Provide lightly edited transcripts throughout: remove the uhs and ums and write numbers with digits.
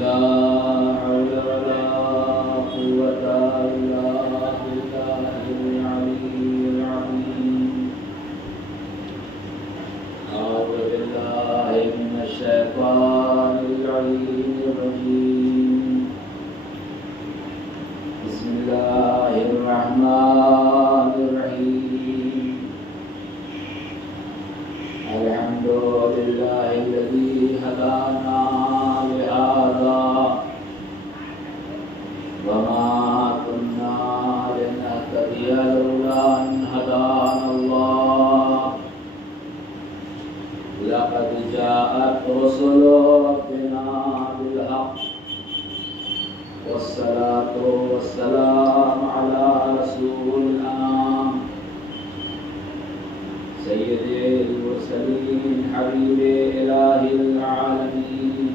لا حول ولا قوة إلا بالله العلي العظيم. أعوذ بالله من الشيطان اللعين الرجيم. بسم الله الرحمن الرحيم. الحمد لله الذي هدانا لهذا وما كنا لنهتدي لولا أن هدانا الله. لقد جاءت رسل ربنا بالحق والصلاة والسلام على رسول الأنام سيد المرسلين حبيب إله العالمين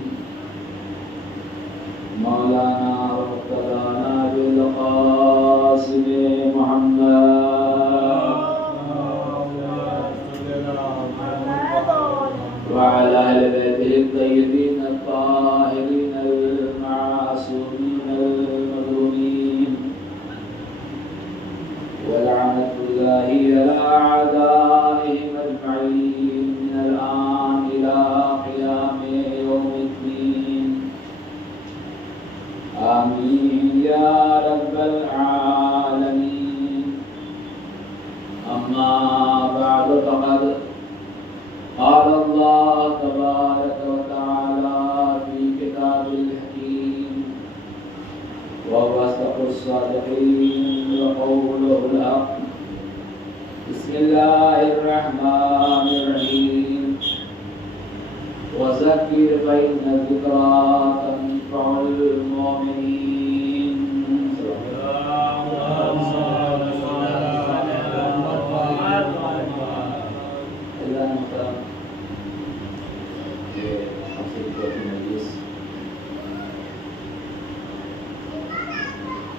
مولانا ومقتدانا بالقاسم محمد وعلى أهل بيته الطيبين الطاهرين المعصومين المظلومين ولعنة الله على أعدائهم أجمعين من الآن إلى قيام يوم الدين. آمين يا رب العالمين. أما بعد فقد قال الله تبارك وتعالى في كتاب الحكيم وهو أصدق الصادقين وقوله الحق. بسم الله الرحمن الرحيم. وذكر فإن الذكرى تنفع المؤمنين.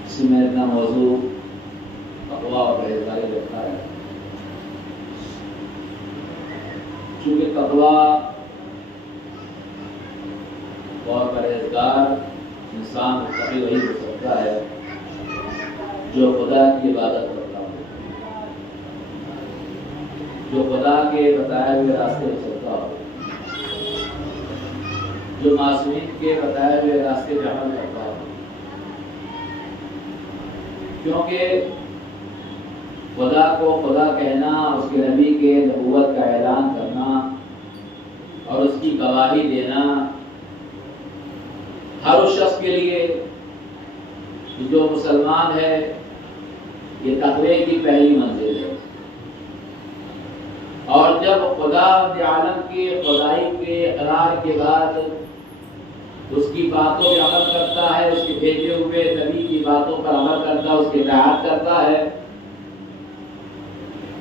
اسی میں اتنا موضوع تقویٰ اور پرہیزگاری رکھا ہے. چونکہ تقویٰ اور پرہیزگار انسان متقی وہی ہو سکتا ہے جو خدا کی عبادت کرتا ہو، جو خدا کے بتائے ہوئے راستے پہ چلتا ہو، جو معصومین کے بتائے ہوئے راستے پہ عمل کرتا ہو. کیونکہ خدا کو خدا کہنا، اس کے نبی کے نبوت کا اعلان کرنا اور اس کی گواہی دینا ہر اس شخص کے لیے جو مسلمان ہے یہ تقوی کی پہلی منزل ہے. اور جب خدا عالم کی خدائی کے اقرار کے بعد اس کی باتوں پہ عمل کرتا ہے، اس کے بھیجے ہوئے نبی کی باتوں پر عمل کرتا ہے، اس کی اطاعت کرتا ہے،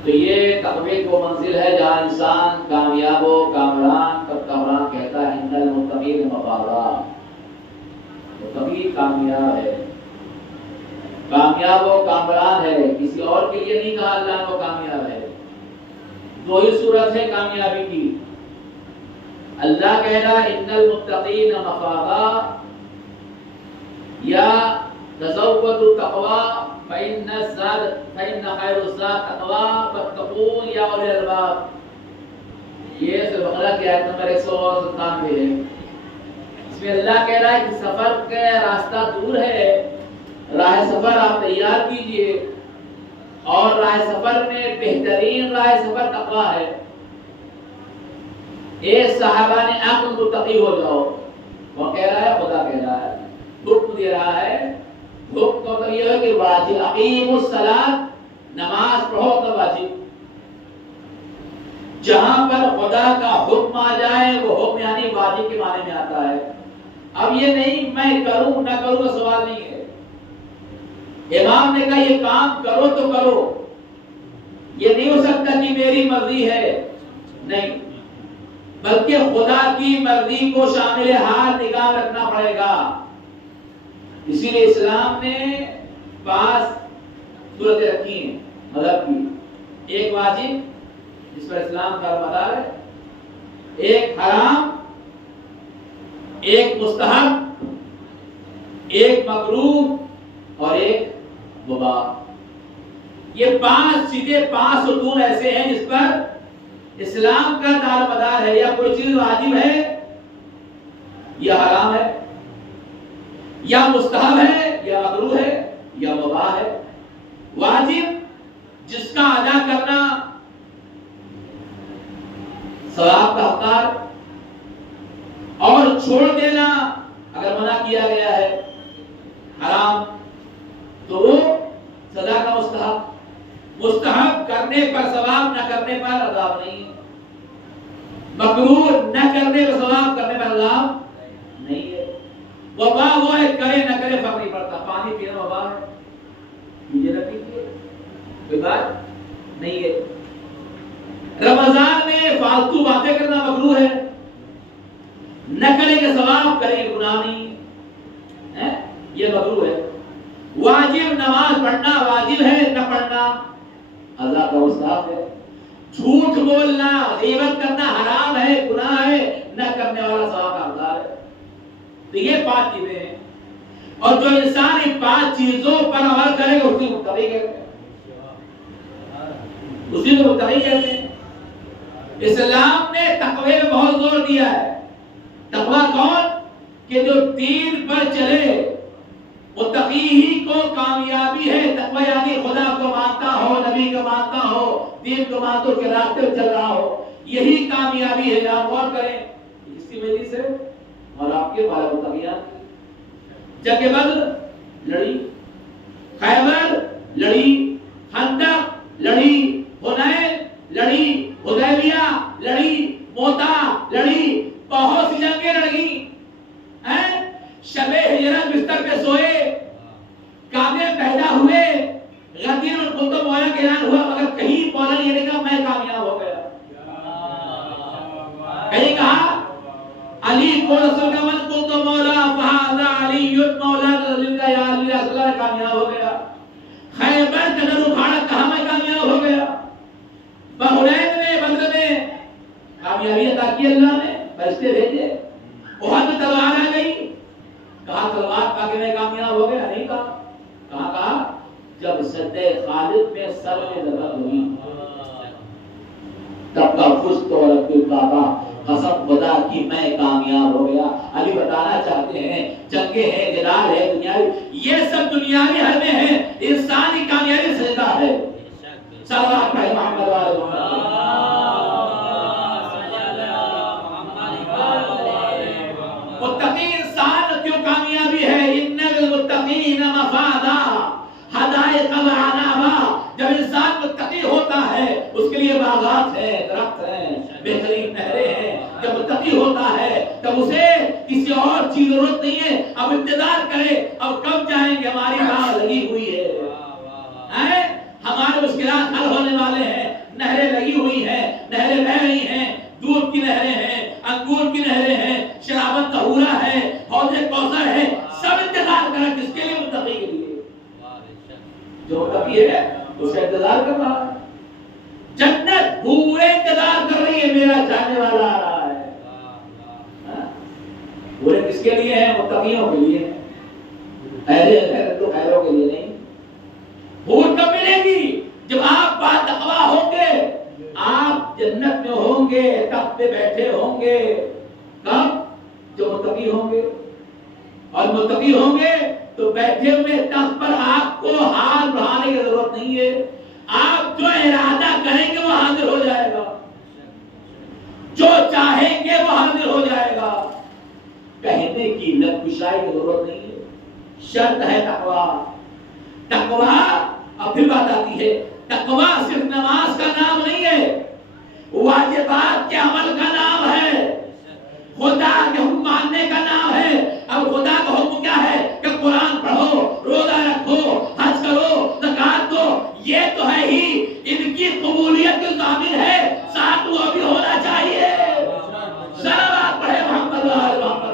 تو یہ تقوی کو منزل ہے جہاں انسان کامیاب و کامران. تب قرآن کہتا ہے ان المتقین مفازا، متقی کامیاب ہے، کامیاب و کامران ہے. کسی اور کے لیے نہیں کہا اللہ کو کامیاب ہے. دو ہی صورت ہے کامیابی کی. اللہ کہہ رہا ان المتقین مفازا یا تزودوا التقوى فإن خير الزاد تقوى فاتقون یا اولي الالباب. یہ سورہ بقرہ کی آیت نمبر 197 ہے. اس میں اللہ کہہ رہا ہے کہ سفر کا راستہ دور ہے، راہ سفر آپ تیار کیجئے، اور راہ سفر میں بہترین راہ سفر تقویٰ ہے. ایک صحابہ نے آپ متقی ہو جاؤ، وہ کہہ رہا ہے خدا کہہ رہا ہے، حکم دے رہا ہے. حکم تو یہ ہے کہ واجب اقیموا الصلاۃ، نماز پڑھو تو واجب. جہاں پر خدا کا حکم آ جائے وہ حکم یعنی واجب کے معنی میں آتا ہے. اب یہ نہیں میں کروں نہ کروں کا سوال نہیں ہے. امام نے کہا یہ کام کرو تو کرو، یہ نہیں ہو سکتا کہ میری مرضی ہے، نہیں، بلکہ خدا کی مرضی کو شامل حال نگاہ رکھنا پڑے گا. اسی لیے اسلام نے 5 صورتیں رکھی ہیں مذہب کی. ایک واجب جس پر اسلام کا مدار ہے، ایک حرام، ایک مستحب ایک مکروہ اور ایک مباح. یہ 5 چیزیں، 5 ستون ایسے ہیں جس پر اسلام کا دار مدار ہے. یا کوئی چیز واجب ہے یا حرام ہے، یا مستحب ہے یا مکروہ ہے یا مباح ہے. واجب جس کا ادا کرنا ثواب کا حقدار، اور چھوڑ دینا اگر منع کیا گیا ہے حرام تو وہ سزا کا مستحق. مستحب کرنے پر ثواب، نہ کرنے پر عذاب نہیں. مکروہ نہ کرنے پر ثواب، کرنے پر عذاب نہیں ہے. وباء وہ ہے کرے نہ کرے فرق نہیں پڑتا. پانی پینا وباء ہے، پیجیے نہ پیجیے کوئی بات نہیں ہے. رمضان میں فالتو باتیں کرنا مکروہ ہے، نہ کریں گے ثواب، کریں گے گناہ نہیں ہے، یہ مکروہ ہے. واجب نماز پڑھنا واجب ہے، نہ پڑھنا عذاب کا مستحق ہے. جھوٹ بولنا، غیبت کرنا حرام ہے، گناہ ہے، نہ کرنے والا ثواب کا حقدار ہے. تو یہ 5 چیزیں ہیں، اور جو انسان ان 5 چیزوں پر عمل کرے گا اسی کو متقی کہتے ہیں. اسی کو متقی کہتے ہیں. اسلام نے تقوی میں بہت زور دیا ہے. تقوی کون؟ کہ جو دین پر چلے، متقی ہی کو کامیابی ہے. تقوی یعنی خدا کو مانتا ہو، نبی کو مانتا ہو، دین کو مانتا ہو، کے راستے پر چل رہا ہو، یہی کامیابی ہے. آپ غور کریں اس کی وجہ سے اور آپ کے بارے متقیات. جنگ بدر لڑی، خیبر لڑی، خندق لڑی، حنین لڑی، حدیبیہ لڑی، موتا لڑی، بہت سی جنگیں لڑی. شب ہجرت بستر پہ سوئے، کعبے پیدا ہوئے، غدیر اور قلت مولا کا اعلان ہوا، مگر کہیں مولا یہ نہیں کہا میں کامیاب ہو گیا. کہیں کہا علی کو رسول کا من قلت مولا فہذا علی مولا رسول کا یا علی رسول کا کامیاب ہو گیا. خیبر کا در اکھاڑا کہا میں کامیاب ہو گیا. حنین میں، بدر میں کامیابی عطا کی اللہ نے، فرشتے بھیجے. احد میں تلوار آ گئی، کہا تلوار پا کے میں کامیاب ہو گیا؟ نہیں کہا. کہا جب سدے خالد میں سر میں درد ہوئی تب کا فست و رب الکعبہ، قسم خدا کی میں کامیاب ہو گیا. علی بتانا چاہتے ہیں جنگیں ہیں، جلال ہے، دنیاوی، یہ سب دنیاوی حل میں ہے. انسانی کامیابی سجدہ ہے. صلوات پڑھیں محمد والے محمد. متقی انسان کیوں کامیابی ہے؟ ان المتقین مفازا حدائق وعنابا. جب انسان متقی ہوتا ہے اس کے لیے باغات ہیں، درخت ہیں، بہترین نہریں ہیں. جب متقی ہوتا ہے تب اسے کسی اور چیز ضرورت نہیں ہے. اب انتظار کرے اب کب جائیں گے، ہماری راہ لگی ہوئی ہے، ہمارے مشکلات حل ہونے والے ہیں. نہریں لگی ہوئی ہیں، نہریں بہ رہی ہیں، دودھ کی نہریں ہیں، انگور کی نہریں ہیں، شرابت طہورہ ہے، حوض کوثر ہے. سب انتظار کر رہے ہیں، کس کے لیے؟ متقی کے لیے. جو متقی ہے اس کا انتظار کر رہا ہے. جنت پورے انتظار کر رہی ہے، میرا جانے والا آ رہا ہے. پورے کس کے لیے ہیں؟ متقیوں کے لیے. خیر تو خیروں کے لیے نہیں. بھول کب ملے گی؟ جب آپ باتقوا ہوں گے، آپ جنت میں ہوں گے، تخت پہ بیٹھے ہوں گے. کب؟ جو متقی ہوں گے. اور متقی ہوں گے تو بیٹھے ہوئے تخت پر آپ کو ہاتھ بڑھانے کی ضرورت نہیں ہے. آپ جو ارادہ کریں گے وہ حاضر ہو جائے گا، جو چاہیں گے وہ حاضر ہو جائے گا. کہنے کی لب کشائی کی ضرورت نہیں ہے. شرط ہے تقویٰ. تقویٰ، اب پھر بات آتی ہے، تقویٰ صرف نماز کا نام نہیں ہے، واجبات کے عمل کا نام ہے، خدا کے حکم ماننے کا نام ہے. اب خدا کا حکم کیا ہے؟ کہ قرآن پڑھو، روزہ رکھو، حج کرو، زکات دو. یہ تو ہے ہی ان کی قبولیت کی ضامن ہے. ساتھ وہ بھی ہونا چاہیے. صلوات پڑھے محمد وآل محمد.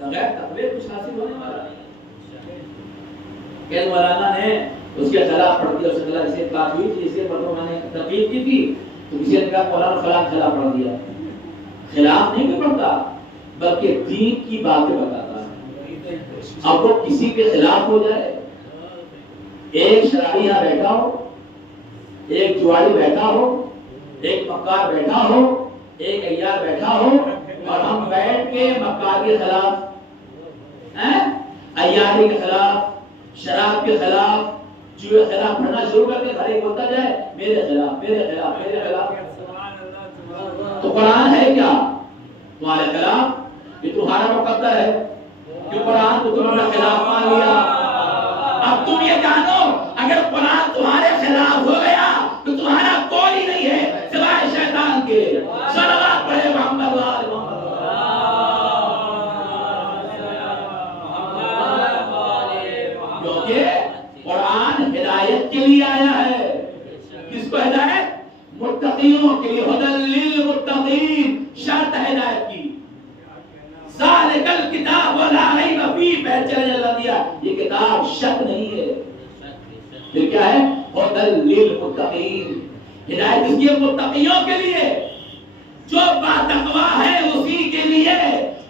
بغیر تقوی کچھ حاصل ہونے والا نہیں. کہ مولانا نے اس کے خلاف پڑھ دیا، اس کے خلاف اسے بات ہوئی تھی، اسے پڑھو میں نے تقریر کی تھی تو کسی نے کہا مولانا فلاں خلاف پڑھ دیا. خلاف نہیں پڑھتا بلکہ دین کی باتیں بتاتا ہے. اب وہ کسی کے خلاف ہو جائے، ایک شرابی یہاں بیٹھا ہو، ایک جواری بیٹھا ہو، ایک مکار بیٹھا ہو، ایک عیار بیٹھا ہو، اور ہم بیٹھ کے مکار کے خلاف، عیاری کے خلاف، شراب کے خلاف، جوئے کے خلاف پڑھنا شروع کر کے ہر ایک بولتا جائے میرے خلاف میرے خلاف میرے خلاف. تو قرآن ہے کیا تمہارے خلاف؟ یہ تمہارا مقدر ہے کہ قرآن کو تم نے خلاف مان لیا. اب تم یہ جانو اگر قرآن تمہارے خلاف ہو گیا تو تمہارا کوئی نہیں ہے سوائے شیطان کے. صلوات پڑھے محمد کیونکہ قرآن ہدایت کے لیے آیا ہے. کس کو ہدایت؟ متقیوں کے لیے. ہدی للمتقین شرط ہدایت کی. ذالک الکتاب لا ریب فیہ پہچان اللہ دیا یہ کتاب شک نہیں ہے. پھر کیا ہے؟ ہدی للمتقین ہدایت اس لیے متقیوں کے لیے جو باتقوا ہے اسی کے لیے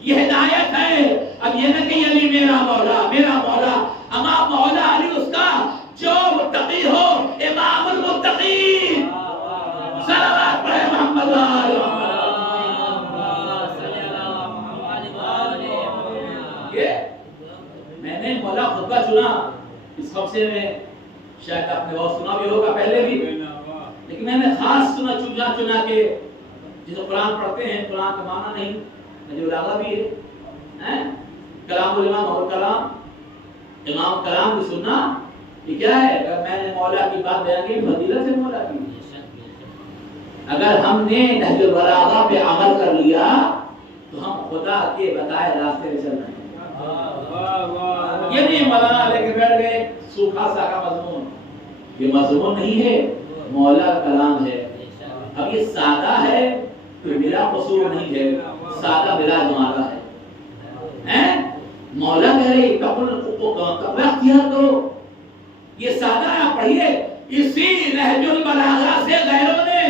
یہ ہدایت ہے. اب یہ نہ کہ علی میرا مولا میرا مولا. امام مولا علی اس کا جو متقی ہو امام المتقین. صلوات پڑھے محمد میں نے مولا خطبہ سنا اس ہفتے میں، شاید آپ نے بہت سنا بھی ہوگا پہلے بھی، لیکن میں نے خاص سنا چنا کے جسے قرآن پڑھتے ہیں قرآن کا معنی نہیں مجھے بلاغہ بھی ہے کلام الامام اور کلام امام کلام بھی سننا. یہ کیا ہے؟ اگر میں نے مولا کی بات بیان کی فضیلت ہے مولا کی. اگر ہم نے نہج البلاغہ پہ عمل کر لیا تو ہم خدا کے بتائے راستے پہ چل رہے ہیں. یہ نہیں مولانا لے کے بیٹھ گئے سوکھا ساکھا مضمون. یہ مضمون نہیں ہے، مولا کا کلام ہے. اب یہ سادہ ہے تو میرا قصور نہیں ہے، سادہ میرا ہمارا ہے. مولا کہہ رہے تقوی اختیار کرو. یہ سادہ آپ پڑھیے. اسی نہج البلاغہ سے غیروں نے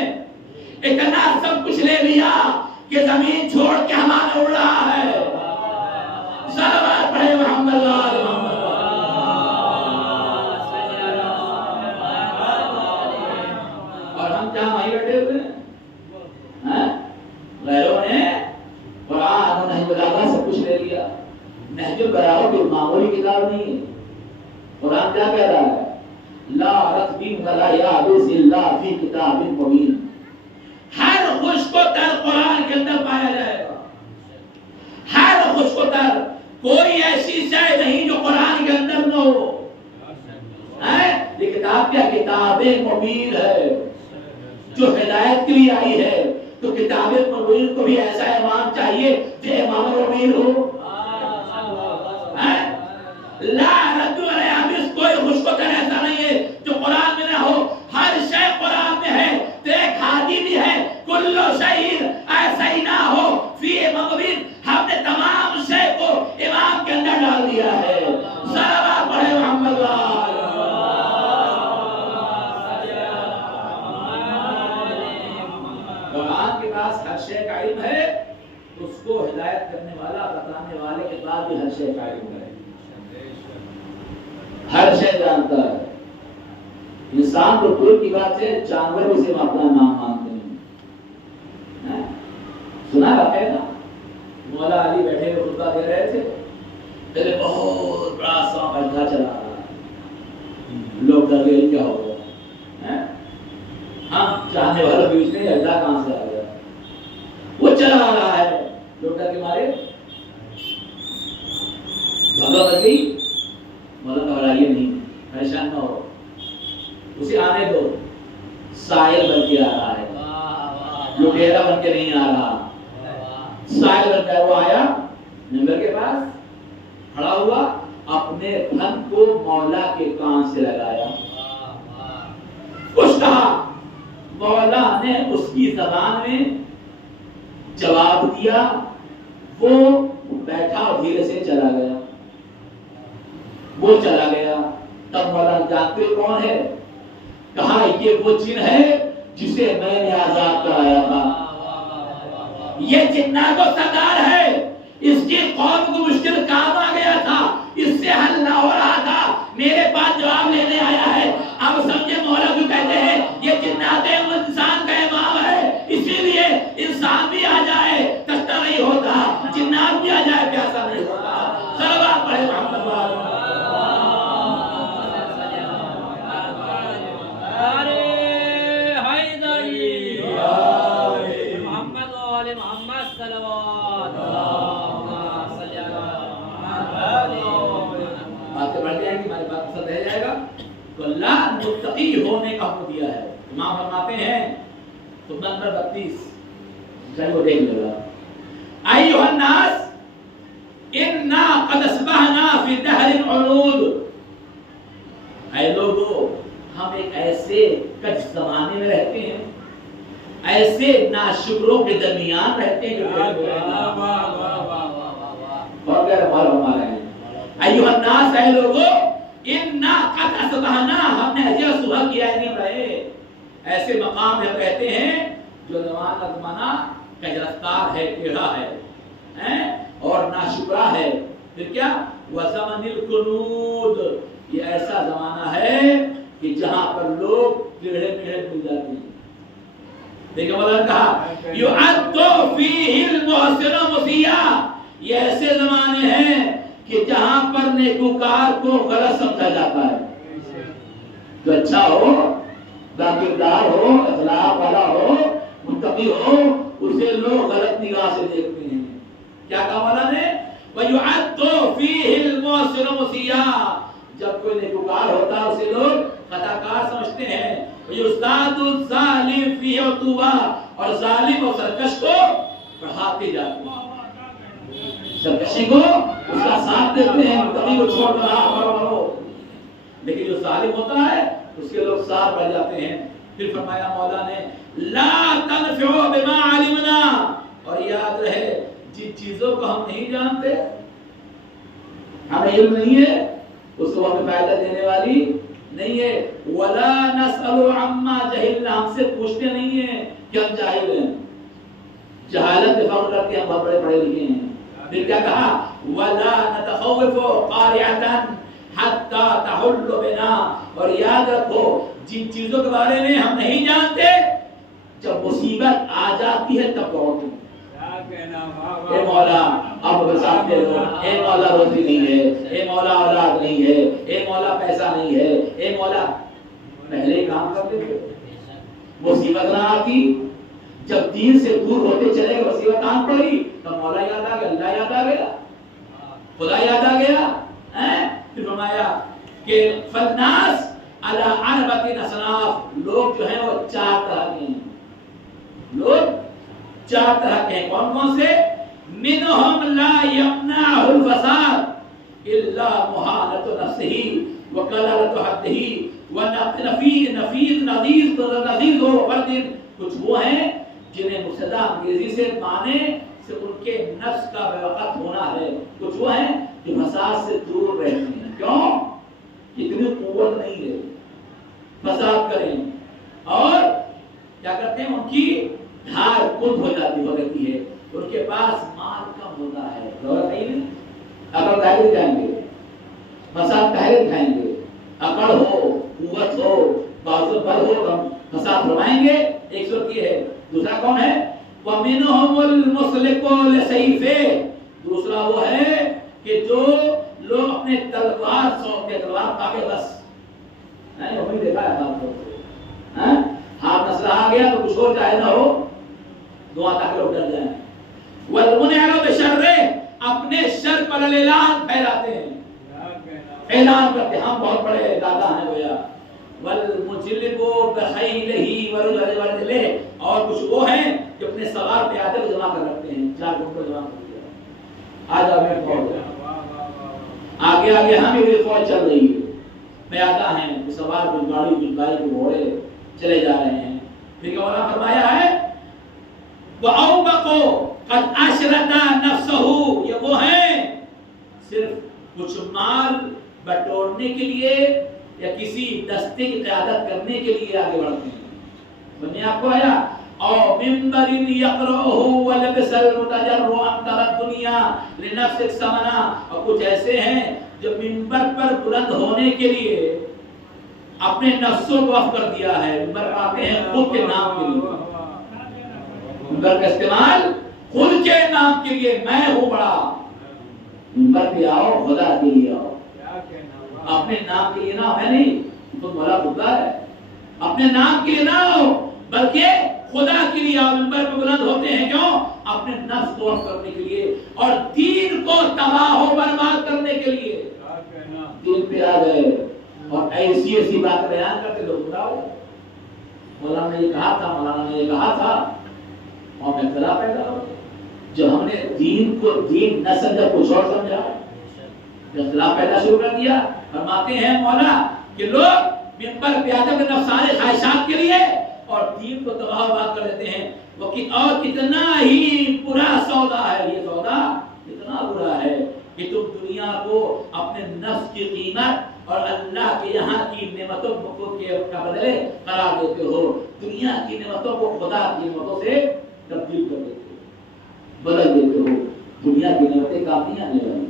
اتنا سب کچھ لے لیا کہ زمین چھوڑ کے ہمارا اڑ رہا ہے. صلوات پڑھے محمد اور ہم جہاں وہیں بیٹھے ہوئے ہیں. غیروں نے قرآن اور نہج البلاغہ سب کچھ لے لیا. نہج البلاغہ کوئی معمولی کتاب نہیں ہے. قرآن کیا کہہ رہا ہے؟ لا رتب ولا یابس الا فی کتاب مبین. ہر خشک و تر قرآن کے اندر پایا جائے گا. ہر خشک و تر کوئی ایسی شے نہیں جو قرآن کے اندر نہ ہو. یہ کتاب کیا؟ کتاب مبین ہے جو ہدایت کے لیے آئی ہے. تو کتاب مبین کو بھی ایسا امام چاہیے جو امام مبین ہو. لا رد ولا یابس کوئی خشک و تر ایسا نہیں ہے جو قرآن میں نہ ہو. ہر شے قرآن میں ہے. تو ایک حادی بھی ہے کلو شہید ایسا ہی نہ ہو فی مبین. ہم نے تمام شے کو امام کے اندر ڈال دیا ہے. صلوات پڑھے محمد قرآن کے پاس ہر شے کا علم ہے. اس کو ہدایت کرنے والا بتانے والے کے بعد بھی ہر شے کا علم ہے. ہر شے جانتا ہے. انسان تو دور کی بات ہے جانور بھی سے اپنا نام مانتے ہیں. سنا ہے نا مولا علی بیٹھے ہوئے خطبہ دے رہے تھے. پہلے بہت بڑا سا اجدھا چلا رہا ہے. لوگ ڈر گئے کیا ہو گیا. ہم چاہنے والوں بیچ میں اجدھا کہاں سے آ گیا. وہ چلا رہا ہے. لوگ ڈر کے مارے بھگا بچ گئی. مولا گھبرائیے نہیں پریشان نہ ہو اسے آنے دو. سائل بن کے آ رہا ہے. لٹیرا بن کے نہیں آ رہا. سائل بن کر وہ آیا ممبر کے پاس کھڑا ہوا. اپنے دھن کو مولا کے کان سے لگایا. کچھ کہا. مولا نے اس کی زبان میں جواب دیا. وہ بیٹھا اور دھیرے سے چلا گیا. وہ چلا گیا. تب مولا جانتے کون ہے؟ کہا یہ وہ جن ہے جسے میں نے آزاد کرایا تھا. یہ جنات و سردار ہے، اس کی قوم کو مشکل کام آ گیا تھا، اس سے حل نہ ہو رہا تھا، میرے پاس جواب لینے آیا ہے۔ اب سمجھے مولا کیوں کہتے ہیں یہ جنات انسان کا امام ہے، اسی لیے انسان بھی آ جائے کشتا نہیں ہوتا، جنات بھی آ جائے پیاسا نہیں ہوتا۔ صلوات پڑھے محمد تو اللہ متقی ہونے کا حکم دیا ہے۔ امام فرماتے ہیں تو نمبر 32 چلو دیکھ لو ایھا الناس انا قد اصبحنا فی دہر العنود، اے لوگو ہم ایک ایسے کج زمانے میں رہتے ہیں، ایسے ناشکروں کے درمیان رہتے ہیں اور کیا ہمارا ہے ایھا الناس، اے لوگو انا قد اصبحنا، ہم نے ایسے صبح کیا ہے نہیں رہے، ایسے مقام ہے کہتے ہیں جو زمانہ کا گرفتار ہے، ٹیڑھا ہے اور ناشکرا ہے۔ پھر کیا وزمن القنود، یہ ایسا زمانہ ہے کہ جہاں پر لوگ ٹیڑھے میڑھے مل جاتے ہیں۔ دیکھیں مولانا کہا یعد فیہ المحسن مسیئا، یہ ایسے زمانے ہیں کہ جہاں پر نیکوکار کو غلط سمجھا جاتا ہے، جو اچھا ہو، ذاکردار ہو، اخلاق والا ہو، متقی ہو، اسے لوگ غلط نگاہ سے دیکھتے ہیں۔ کیا کہا مولا نے وَيُعَدُّ فِيهِ الْمُحْسِنُ مُسِيًّا، جب کوئی نیکوکار ہوتا ہے اسے لوگ خطاکار سمجھتے ہیں۔ وَيُزْدَادُ الظَّالِمُ فِيهِ عُقُوبَةً، اور ظالم اور سرکش کو بڑھاتے جاتے ہیں، سرکشی کو اس کا ساتھ دیتے ہیں، متقی کو چھوڑ کر مرو، لیکن جو ظالم ہوتا ہے اس کے لوگ ساتھ بڑھ جاتے ہیں۔ پھر فرمایا مولا نے لا تنفعوا بما علمنا، اور یاد رہے جن چیزوں کو ہم نہیں جانتے، ہمیں علم نہیں ہے، اس کو ہمیں فائدہ دینے والی نہیں ہے۔ ولا نسأل عما جہلنا، ہم سے پوچھتے نہیں ہیں کہ ہم جاہل ہیں، جہالت پہ فخر کرتے ہیں ہم بہت بڑے پڑھے لکھے ہیں۔ پھر کیا کہا ولا نتخوف قارعة حتى تحل بنا، اور یاد رکھو جن چیزوں کے بارے میں ہم نہیں جانتے جب مصیبت آ جاتی ہے تب پہنچتے ہیں۔ اے مولا اب بسات دے دو، اے مولا روزی نہیں ہے، اے مولا اولاد نہیں ہے، اے مولا پیسہ نہیں ہے، اے مولا پہلے کام کرتے تھے، مصیبت نہ آتی، جب دین سے دور ہوتے چلے گئے مصیبت آن پڑی تو مولا یاد آ گیا، اللہ یاد آ گیا، خدا یاد آ گیا۔ پھر فرمایا کہ فالناس علی اربعۃ اصناف، لوگ جو ہیں وہ 4 طرح کے ہیں، لوگ 4 طرح کے ہیں۔ کون کون سے؟ منہم لا یمنعہ الفساد الا محالۃ نفسہ وقلالۃ حدہ ونفیذ نظیظ و فرد، کچھ وہ ہیں جنہیں مفسدہ انگیزی سے مانے سے ان کے نفس کا بے وقت ہونا ہے، کچھ وہ ہیں جو فساد سے دور رہتے ہیں۔ کیوں؟ اتنی قوت نہیں ہے، فساد کریں اور کیا کرتے ہیں، ان کی دھار کند ہو جاتی ہے، ان کے پاس مال کم ہوتا ہے، دولت نہیں، اکڑ دائرے جائیں گے، فساد پہلے دکھائیں گے، اکڑ ہو، قوت ہو، بازو بل ہو، فساد فرمائیں گے۔ ایک صورت یہ ہے۔ دوسرا کون ہے؟ وَمِنْهُمُ الْمُسْلِكُ لِسَيْفِهِ، دوسرا وہ ہے کہ جو لوگ اپنے تلوار سونپ کے تلوار پاکے بس، وہ بھی دیکھا ہے آپ کو، ہاتھ مسئلہ آ گیا تو کچھ اور چاہے نہ ہو، دعا تاکہ لوگ ڈر جائیں۔ وَالْمُنْعِرُ بِشَرِّهِ، اپنے شر پر اعلان پھیلاتے ہیں، اعلان کرتے ہیں ہم بہت بڑے دادا ہیں گویا۔ وَالْمُجْلِبُ بِخَيْلِهِ وَرُجُلِهِ، اور کچھ وہ ہیں جو اپنے سوار پیادے کو جمع کر رکھتے ہیں، 4 گھنٹے کو جمع کر دیا، آج آپ میں فوج ہے، آگے آگے ہمیں بھی فوج چل رہی ہے، پیادہ ہیں، سوار کچھ گاڑی کچھ بائک کچھ گھوڑے چلے جا رہے ہیں۔ پھر کیا مولا فرمایا ہے وَأَوْبَقُ قَدْ أَشْرَكَ نَفْسَهُ، یہ وہ ہیں صرف کچھ مال بٹورنے کے لیے یا کسی دستے کی قیادت کرنے کے لیے آگے بڑھتے ہیں۔ سمجھے آپ کو آیا؟ او منبر یقرؤہ ولبس المتجرع تر الدنیا لنفس ثمنا، اور کچھ ایسے ہیں جو منبر پر بلند ہونے کے لیے اپنے نفسوں کو وقف کر دیا ہے. منبر آتے ہیں خود کے نام کے لیے، منبر کا استعمال خود کے نام کے لیے، میں ہوں بڑا. منبر پہ آؤ خدا کے لیے آؤ، اپنے نام کے لیے نہ ہے نہیں، تو بڑا خدا ہے. اپنے نام کے لیے نہ ہو بلکہ خدا کے لیے آؤ. منبر پہ بلند ہوتے ہیں کیوں؟ اپنے نفس کو وقف کرنے کے لیے اور دین کو تباہ و برباد کرنے کے لیے. دین پہ آ گئے اور ایسی ایسی بات بیان کرتے لوگ بتاؤ مولانا نے یہ کہا تھا، مولانا نے یہ کہا تھا، اور میں اختلاف پیدا ہو جو ہم نے دین کو دین نہ سمجھا کچھ اور سمجھا، اختلاف پیدا شروع کر دیا. فرماتے ہیں مولا کہ لوگ منبر پہ آتے ہیں نفسانی خواہشات کے لیے اور دین کو تباہ و برباد کر دیتے ہیں. وہ اور کتنا ہی برا سودا ہے یہ سودا، کتنا برا ہے کہ تم دنیا کو اپنے نفس کی قیمت اور اللہ کے یہاں کی نعمتوں کو کے بدلے قرار دیتے ہو. دنیا کی نعمتوں کو خدا کی نعمتوں سے تبدیل کر دیتے ہو، بدل دیتے ہو. دنیا کی نعمتیں کام نہیں آنے والی،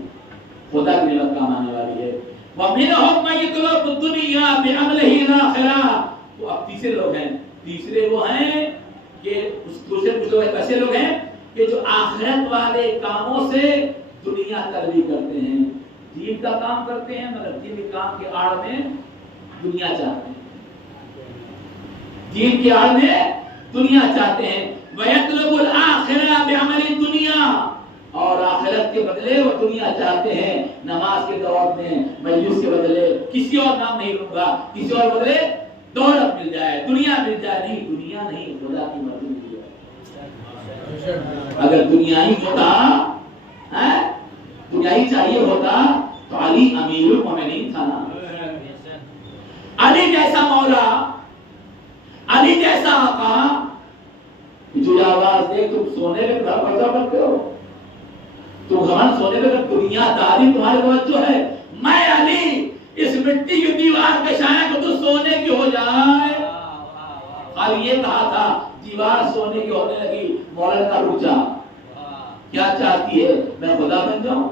خدا کی نعمت کام آنے والی ہے. وَمِنْهُمْ مَن يَطْلُبُ الدُّنْيَا بِعَمَلِهِ الْآخِرَةَ. وہ اب تیسرے لوگ ہیں، تیسرے وہ ہیں کہ دوسرے کچھ لوگ ایسے لوگ ہیں کہ جو آخرت والے کاموں سے دنیا طلبی کرتے ہیں. دین کا کام کرتے ہیں مگر دین کے کام کے آڑ میں دنیا چاہتے ہیں، دین کے آڑ میں دنیا چاہتے ہیں. وَيَطْلُبُ الْآخِرَةَ بِعَمَلِ الدُّنْيَا. اور آخرت کے بدلے وہ دنیا چاہتے ہیں. نماز کے دور میں مجلس کے بدلے کسی اور نام نہیں لوں گا، کسی اور بدلے دولت مل جائے، دنیا مل جائے. نہیں، دنیا نہیں، خدا کی مرضی مل جائے. اگر دنیا ہی ہوتا، دنیا ہی چاہیے ہوتا تو علی امیر المومنین تھا نا. علی جیسا مولا، علی جیسا آقا، جو آواز دے تم سونے میں گھر پیدا کرتے ہو، تم گھر سونے میں دنیا داری تمہارے توجہ ہے. میں علی اس مٹی کی دیوار کا شاید تو سونے کی ہو جائے. خالی یہ کہا تھا دیوار سونے کی ہونے لگی، مولا کا رک جا. کیا چاہتی ہے میں خدا بن جاؤں؟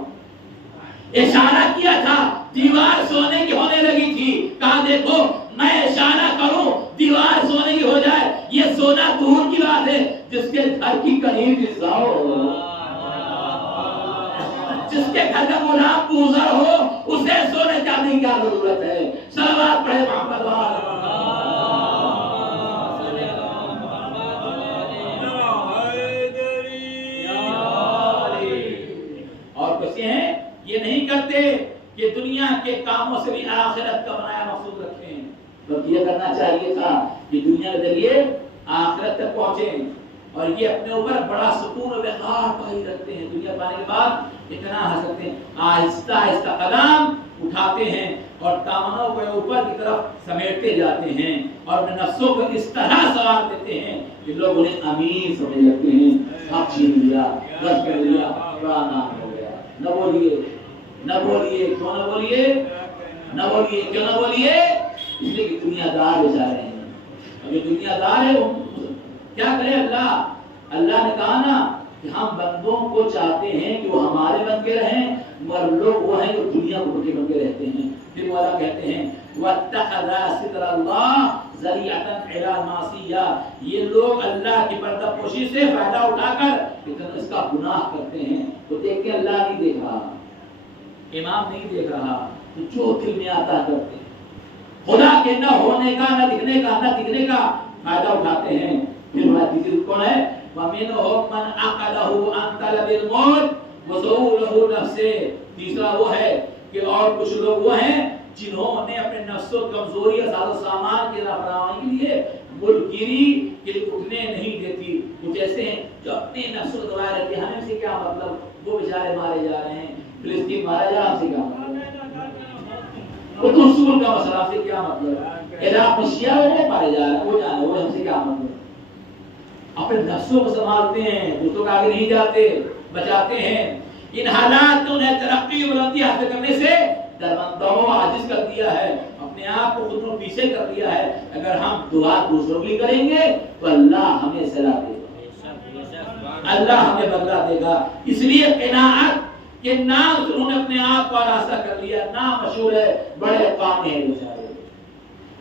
اشارہ کیا تھا دیوار سونے کی ہونے لگی تھی، کہا دیکھو میں اشارہ کروں دیوار سونے کی ہو جائے. یہ سونا دور کی بات ہے، جس کے گھر کی قریب جاؤ، جس کے گھر کا غلام پوزر ہو، اسے سونے چاندی کی کیا ضرورت ہے. صلوات پڑھے محمد وآلہ. اور کسی ہیں یہ نہیں کرتے کہ دنیا کے کاموں سے بھی آخرت کا بنایا مقصود رکھیں. تو یہ کرنا چاہیے تھا کہ دنیا کے ذریعے آخرت تک پہنچیں، اور یہ اپنے اوپر بڑا سکون و وقار پائی رکھتے ہیں. دنیا پانے کے بعد اتنا ہنستے ہیں، آہستہ آہستہ قدم اٹھاتے ہیں اور دامنوں کو اوپر کی طرف سمیٹتے جاتے ہیں اور اپنے نفسوں کو اس طرح سوار دیتے ہیں کہ لوگ انہیں امین سمجھ رکھتے ہیں. حق چھین لیا، رد کر لیا، بڑا نام ہو گیا. نہ بولیے، نہ بولیے، کیوں نہ بولیے، نہ بولیے، کیوں نہ بولیے؟ اس لیے کہ دنیا دار بیچارے ہیں. اب یہ دنیا دار ہے، کیا کرے اللہ؟ اللہ نے کہا نا کہ ہم بندوں کو چاہتے ہیں کہ وہ ہمارے بن کے رہیں، مگر لوگ وہ ہیں جو دنیا کو بن کے رہتے ہیں. پھر مولا کہتے ہیں وَاتَّخَذَ سِتْرَ اللَّهِ ذَرِيعَةً إِلَى الْمَعْصِيَّةِ. یہ لوگ اللہ کی پردہ پوشی سے فائدہ اٹھا کر اس کا گناہ کرتے ہیں. تو دیکھ کے اللہ نہیں دیکھ رہا، امام نہیں دیکھ رہا، تو جو دل میں آتا کرتے ہیں. خدا کے نہ ہونے کا، نہ دکھنے کا، نہ دکھنے کا فائدہ اٹھاتے ہیں. پھر تیسری کون ہے؟ وَمِنْهُمْ مَنْ عَقَدَهُ عَنْ طَلَبِ الْمَوْتِ وَزَوُّلَهُ نَفْسِهِ. تیسرا وہ ہے کہ اور کچھ لوگ وہ ہیں جنہوں نے اپنے نفس و کمزوری اور ساز و سامان کی فراہمی کے لیے ملکگیری کے اٹھنے نہیں دیتی. کچھ ایسے ہیں جو اپنے نفس کو دبائے رہتے ہیں. ہمیں سے کیا مطلب، وہ بیچارے مارے جا رہے ہیں، فلسطین مارا جا رہا، ہم سے کیا مطلب، وہ تو اصول کا مسئلہ، ہم سے کیا مطلب، عراق میں شیعہ وہ مارے جا رہے ہیں، وہ جانے، وہ ہم سے کیا مطلب. اپنے نفسوں کو سنبھالتے ہیں، دوسروں کے آگے نہیں جاتے، بچاتے ہیں. ان حالات میں انہیں ترقی و بلندی حاصل کرنے سے درمندوں کو عاجز کر دیا ہے، اپنے آپ کو خود کو پیچھے کر دیا ہے، اگر ہم دعا دوسروں کی کریں گے تو اللہ ہمیں صلاح دے گا، اللہ ہمیں بدلہ دے گا۔ اس لیے قناعت کے نام سے انہوں نے اپنے آپ کو آراستہ کر لیا، نام مشہور ہے، بڑے قانے ہیں بیچارے،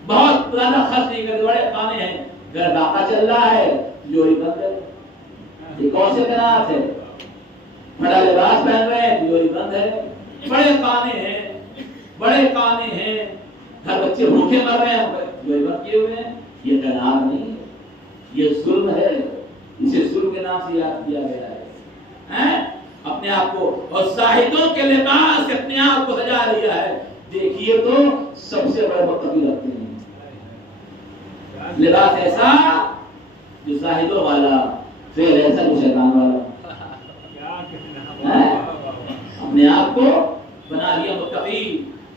بہت زیادہ خرچ نہیں کرتے، بڑے قانے ہیں، گھر ڈاکہ چل رہا ہے تجوری بند ہے۔ یہ کون سے قناعت ہے؟ بڑا لباس پہن رہے ہیں تجوری بند ہے، بڑے قانے ہیں، بڑے قانے ہیں، گھر بچے بھوکے مر رہے ہیں تجوری بند کیے ہوئے ہیں۔ یہ قناعت نہیں ہے، یہ ظلم ہے، اسے ظلم کے نام سے یاد کیا گیا ہے۔ اپنے آپ کو اور زاہدوں کے لباس سے اپنے آپ کو سجا لیا ہے۔ دیکھیے تو سب سے بڑے متقی رکھتے ہیں لباس ایسا جو زاہدوں والا، فعل ایسا جو شیطان والا، اپنے آپ کو بنا لیا متقی،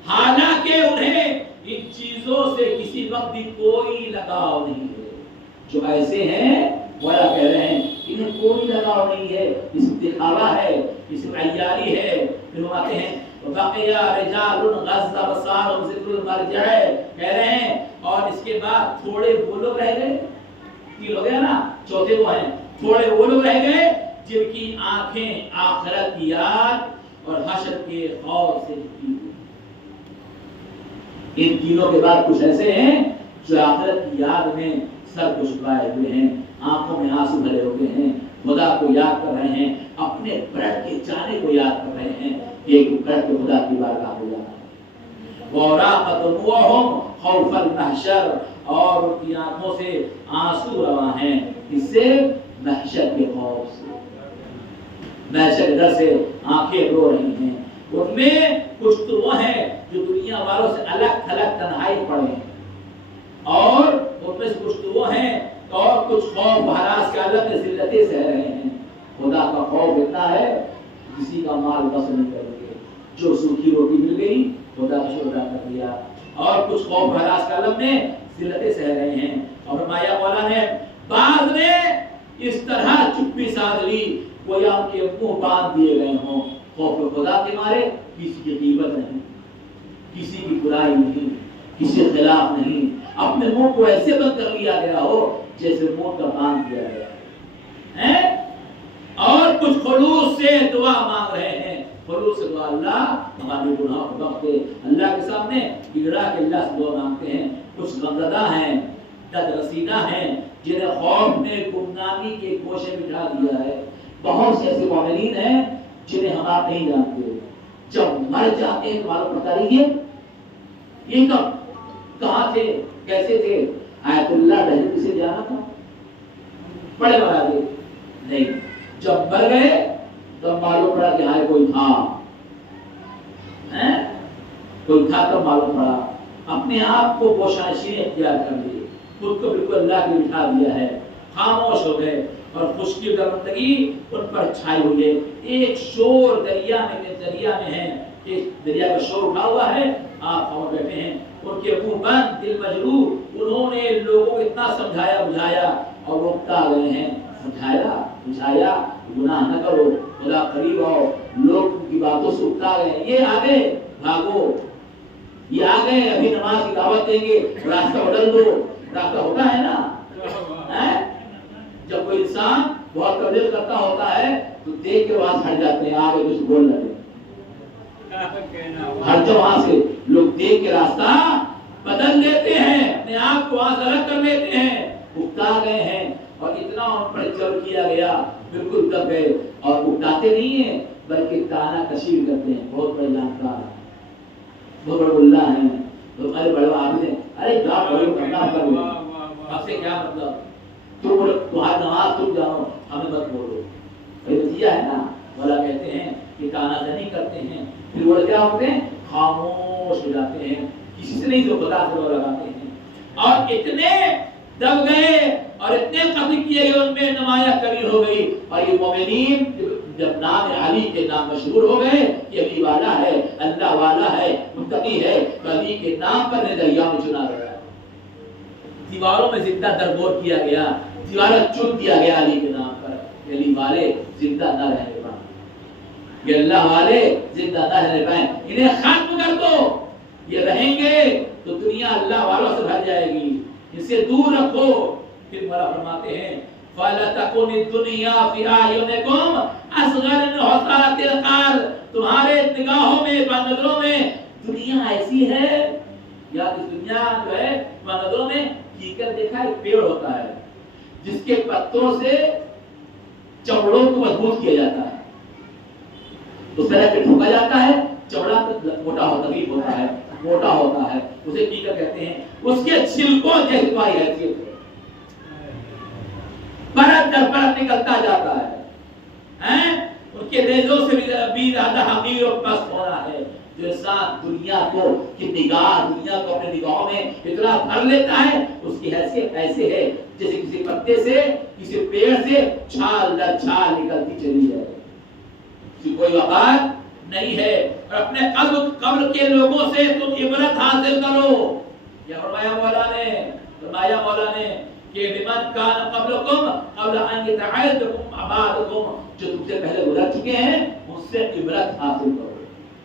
حالانکہ انہیں ان چیزوں سے کسی وقت بھی کوئی لگاؤ نہیں ہے۔ جو ایسے ہیں وہ کہہ رہے ہیں انہیں کوئی لگاؤ نہیں ہے، اس میں دکھاوا ہے، اس میں عیاری ہے۔ فرماتے ہیں وَبَقِيَ رِجَالٌ غَضَّ بَصَارُهُمْ ذِكْرُ الْمَرْجِعِ، کہہ رہے ہیں اور اس کے بعد تھوڑے وہ لوگ رہ گئے، تین ہو گیا نا، چوتھے وہ ہیں، تھوڑے وہ لوگ رہ گئے جن کی آنکھیں آخرت کی یاد اور حشر کے خوف سے ڈھکی ہوئی۔ ان تینوں کے بعد کچھ ایسے ہیں جو آخرت کی یاد میں سر کو چھپائے ہوئے ہیں، آنکھوں میں آنسو بھرے ہوئے ہیں، خدا کو یاد کر رہے ہیں، اپنے پلٹ کے جانے کو یاد کر رہے ہیں، ایک پلٹ کے خدا کی بارگاہ کو جانا ہے۔ وَرَاقَتْ دُمُوعُهُمْ خَوْفَ الْمَحْشَرِ، اور ان کی آنکھوں سے آنسو رواں ہیں، اس سے محشر کے خوف سے، محشر کے ڈر سے آنکھیں رو رہی ہیں۔ ان میں کچھ تو وہ ہیں جو دنیا والوں سے الگ تھلگ تنہائی پڑے ہیں، اور ان میں سے کچھ تو وہ ہیں اور کچھ خوف ہراس کے الگ ذلتیں سہ رہے ہیں۔ خدا کا خوف اتنا ہے کسی کا مال بس نہیں کریں گے، جو سوکھی روٹی مل گئی خدا کا شکر ادا کر دیا، اور کچھ خوف ہراس کے عالم میں ذلتیں سہ رہے ہیں۔ اور فرمایا مولا نے بعض نے اس طرح چپی سادھ لی گویا ان کے منہ باندھ دیے گئے ہوں، خوف خدا کے مارے کسی کی غیبت نہیں، کسی کی برائی نہیں، کسی کے خلاف نہیں، اپنے منہ کو ایسے بند کر لیا گیا ہو جیسے منہ کا باندھ کیا گیا ہے۔ اور کچھ خلوص سے دعا مانگ رہے ہیں، خلوص سے دعا، اللہ ہمارے گناہوں کو بخش دے، اللہ کے سامنے گڑا کے اللہ سے دعا مانگتے ہیں۔ کچھ غمزدہ ہیں، دد رسیدہ ہیں، جنہیں خوف نے گمنامی کے گوشے بٹھا دیا ہے۔ بہت سے ایسے مومنین ہیں جنہیں ہم آپ نہیں جانتے، جب مر جاتے ہیں معلوم پڑتا رہیے یہ کب کہاں تھے، کیسے تھے۔ آیت اللہ دہلوی سے جانا تھا، بڑے بڑا دے نہیں، جب مر گئے تو معلوم پڑا کہ ہاں کوئی تھا، کوئی تھا تو معلوم پڑا۔ اپنے آپ کو پوشاشی اختیار کر لی، خود کو بالکل اللہ کے بٹھا دیا ہے، خاموش ہو گئے، اور خشکی کا زندگی ان پر چھائی ہوئی ہے۔ ایک شور دریا میں ہے، ایک دریا کا شور اٹھا ہوا ہے، آپ خاموش بیٹھے ہیں، ان کے منہ بند، دل مجروح۔ انہوں نے لوگوں کو اتنا سمجھایا بجھایا اور وہ اکتا گئے ہیں، سمجھایا بجھایا گناہ نہ کرو، خدا قریب آؤ، لوگ کی باتوں سے اکتا گئے، یہ آگے بھاگو، یہ آگے ابھی نماز کی دعوت دیں گے، راستہ بدل دو، راستہ ہوتا ہے نا۔ جب کوئی انسان بہت تبلیغ کرتا ہوتا ہے تو دیکھ کے وہاں سے ہٹ جاتے ہیں، آگے کچھ بول رہے ہر جو وہاں سے لوگ دیکھ کے راستہ بدل دیتے ہیں، اپنے آپ کو وہاں سے الگ کر لیتے ہیں، اکتا گئے ہیں، اور اتنا ان پر جبر کیا گیا بالکل دب گئے، اور اکتاتے نہیں ہیں بلکہ تانا کشی کرتے ہیں۔ بہت بڑے جانکار، بہت بڑے اللہ ہیں، تو بڑے عابد ہیں، ارے جا پڑھو کرنا کر لو، اب سے کیا مطلب، تمہاری نماز تم جانو، ہمیں مت بولو۔ یہ نتیجہ ہے نا، مولا کہتے ہیں کہ تانا زنی کرتے ہیں، پھر وہ کیا ہوتے ہیں، خاموش ہو جاتے ہیں، کسی سے نہیں جو خدا سے وہ لگاتے ہیں، اور اتنے دب گئے اور اتنے قتل کیے گئے، ان میں نمایاں کبیر ہو گئی، اور یہ مومنین جب نام علی کے نام مشہور ہو گئے کہ علی والا ہے، اللہ والا ہے، متقی ہے، تو علی کے نام پر دریا میں چنا گیا، دیواروں میں زندہ دربور کیا گیا، دیواریں چن دیا گیا علی کے نام پر، علی والے زندہ نہ رہنے پا۔ یہ اللہ والے زندہ نہ رہ پائیں، انہیں ختم کر دو، یہ رہیں گے تو دنیا اللہ والوں سے بھر جائے گی، اسے دور رکھو۔ پھر مولا فرماتے ہیں فَلَا تَكُنِ الدُّنْيَا فِي أَعْيُنِكُمْ أَصْغَرَ مِنْ حُسْنَةِ الْقَلْبِ، تمہارے نگاہوں میں، نظروں میں دنیا ایسی ہے، یا اس دنیا جو ہے نظروں میں کیکر دیکھا ایک پیڑ ہوتا ہے جس کے پتوں سے چمڑوں کو مضبوط کیا جاتا ہے، اس طرح پہ ٹھوکا جاتا ہے، چمڑا موٹا ہوتا ہے، موٹا ہوتا ہے، اسے کیکر کہتے ہیں۔ اس کے چھلکوں جیسی تمہاری حیثیت ہے، پرت در پرت نکلتا جاتا ہے، ان کے ریزوں سے بھی زیادہ حقیر اور پست ہونا ہے۔ جو انسان دنیا کو کی نگاہ، دنیا کو اپنے نگاہوں میں اتنا بھر لیتا ہے، اس کی حیثیت ایسے ہے جیسے کسی پتے سے، کسی پیڑ سے چھال در چھال نکلتی چلی جائے، اس کی کوئی وقار نہیں ہے۔ اور اپنے قبل کے لوگوں سے تم عبرت حاصل کرو۔ کیا فرمایا مولا نے کہ لمن کان قبلکم قبل ان یتعدکم ابادکم، جو تم سے پہلے گزر چکے ہیں اس سے عبرت حاصل کرو۔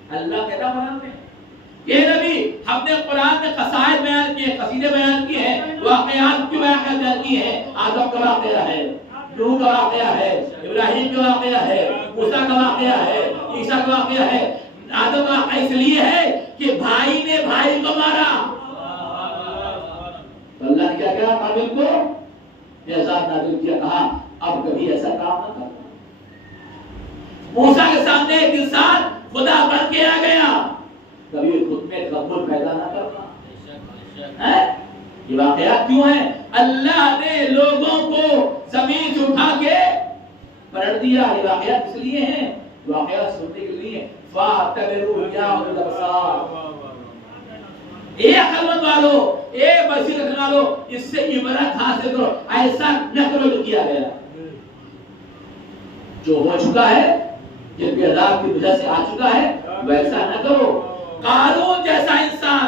اللہ کہتا قرآن میں کہ نبی ہم نے قرآن میں قصائد بیان کیے، قصیدے بیان کیے ہیں، واقعات کی بیان کی ہیں۔ آدم کا واقعہ ہے، نوح کا واقعہ ہے، ابراہیم کا واقعہ ہے، موسیٰ کا واقعہ ہے، عیسیٰ کا واقعہ ہے۔ آدم کا واقعہ اس لیے ہے کہ بھائی نے بھائی کو مارا، تو اللہ نے کیا کہا قابل کو عذاب نازل کیا، کہا اب کبھی ایسا کام نہ کرنا۔ موسیٰ کے سامنے ایک انسان خدا بن کے آ گیا، کبھی خود میں تکبر پیدا نہ کرنا۔ یہ واقعات کیوں ہیں؟ اللہ نے لوگوں کو زمین سے اٹھا کے پلٹ دیا۔ یہ واقعات اس لیے ہیں، واقعات سننے کے لیے فَاعْتَبِرُوا يَا أُولِي الْأَبْصَارِ۔ اے عقل مند والو، اے بصیرت رکھنے والو، اس سے عبرت حاصل کرو، ایسا نہ کرو جو کیا گیا، جو ہو چکا ہے، جن کے عذاب کی وجہ سے آ چکا ہے، ویسا نہ کرو۔ قارون جیسا انسان،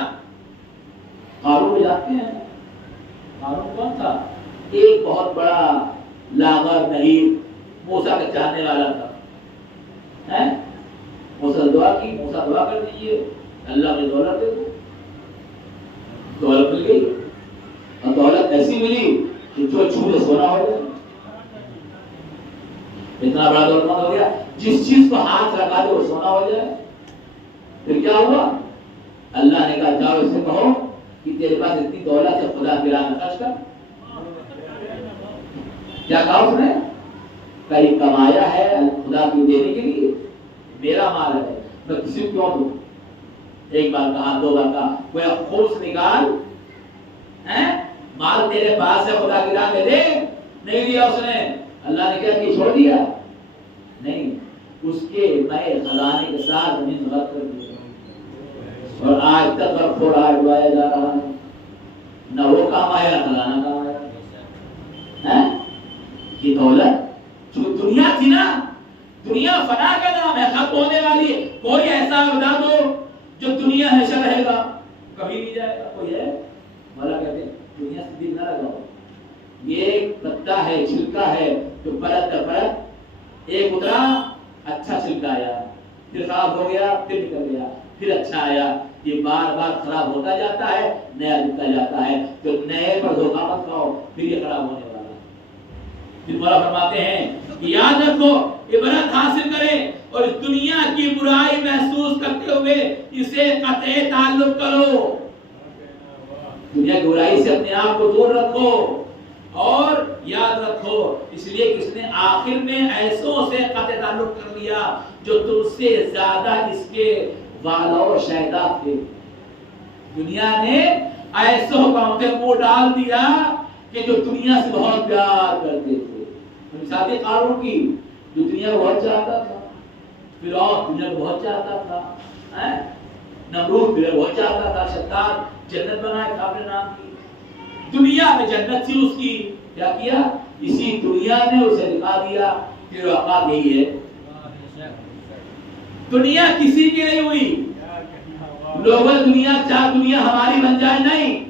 قارون کو جانتے ہیں؟ قارون کون تھا؟ ایک بہت بڑا لاغر نہیں، موسیٰ کا چاہنے والا تھا۔ موسیٰ دعا کی، موسیٰ دعا کر دیجئے اللہ نے دولت دے دو، دولت مل گئی، اور دولت ایسی ملی کہ جو چھوڑے سونا ہو گیا، اتنا بڑا دولت مند ہو گیا، جس چیز کو ہاتھ لگا دے وہ سونا ہو جائے۔ پھر کیا ہوا؟ اللہ نے کہا جاؤ اس سے کہو کہ تیرے پاس اتنی دولت ہے، خدا کی راہ میں خرچ کر۔ کیا کہا اس نے؟ کہیں کمایا ہے خدا کی دینے کے لیے، میرا مال ہے، میں کسی کو کیوں دوں؟ ایک بار کہا، دو بار کہا، کوئی خوش نکال، مال تیرے پاس ہے خدا کی راہ میں دے۔ نہیں دیا اس نے۔ اللہ نے کیا کہ چھوڑ دیا؟ نہیں، اس کے نئے خزانے کے ساتھ زمین غرق کر دیا، اور آج تک غرق ہو رہا ہے، ڈبایا جا رہا ہے، نہ وہ کام آیا نہ خزانہ کام آیا۔ یہ دولت جو دنیا تھی نا، دنیا فنا کا نام ہے، ختم ہونے والی ہے۔ کوئی ایسا بتا دو جو دنیا ہمیشہ رہے گا، کبھی نہیں جائے گا، کوئی ہے؟ مولا کہتے ہیں دنیا سے دل نہ لگاؤ، یہ ایک پتا ہے، چھلکا ہے جو پرت در پرت، ایک اترا اچھا چھلکا آیا، پھر خراب ہو گیا، پھر نکل گیا، پھر اچھا آیا، یہ بار بار خراب ہوتا جاتا ہے، نیا جھکتا جاتا ہے۔ تو نئے پر دھوکہ مت کھاؤ، پھر یہ خراب ہونے والا ہے۔ پھر مولا فرماتے ہیں کہ یاد رکھو، عبرت حاصل کریں اور اس دنیا کی برائی محسوس کرتے ہوئے اسے قطع تعلق کرو۔ دنیا کی برائی سے اپنے آپ کو دور رکھو، اور یاد رکھو اس لیے کہ اس نے آخر میں ایسوں سے قطع تعلق کر لیا جو تم سے زیادہ اس کے والا اور شہدا تھے۔ دنیا نے ایسوں قوموں پہ منہ ڈال دیا کہ جو دنیا سے بہت پیار کرتے تھے۔ مثال قارون کی، جو دنیا کو بہت چاہتا تھا، فرعون دنیا کو بہت چاہتا تھا، نمرود دنیا کو بہت چاہتا تھا، شداد جنت بنائے تھا اپنے نام کی، دنیا میں جنت تھی اس کی، کیا کیا؟ اسی دنیا نے اسے دکھا دیا کہ اوقات یہی ہے۔ دنیا کسی کی نہیں ہوئی، لوگوں دنیا چاہ دنیا ہماری بن جائے، نہیں،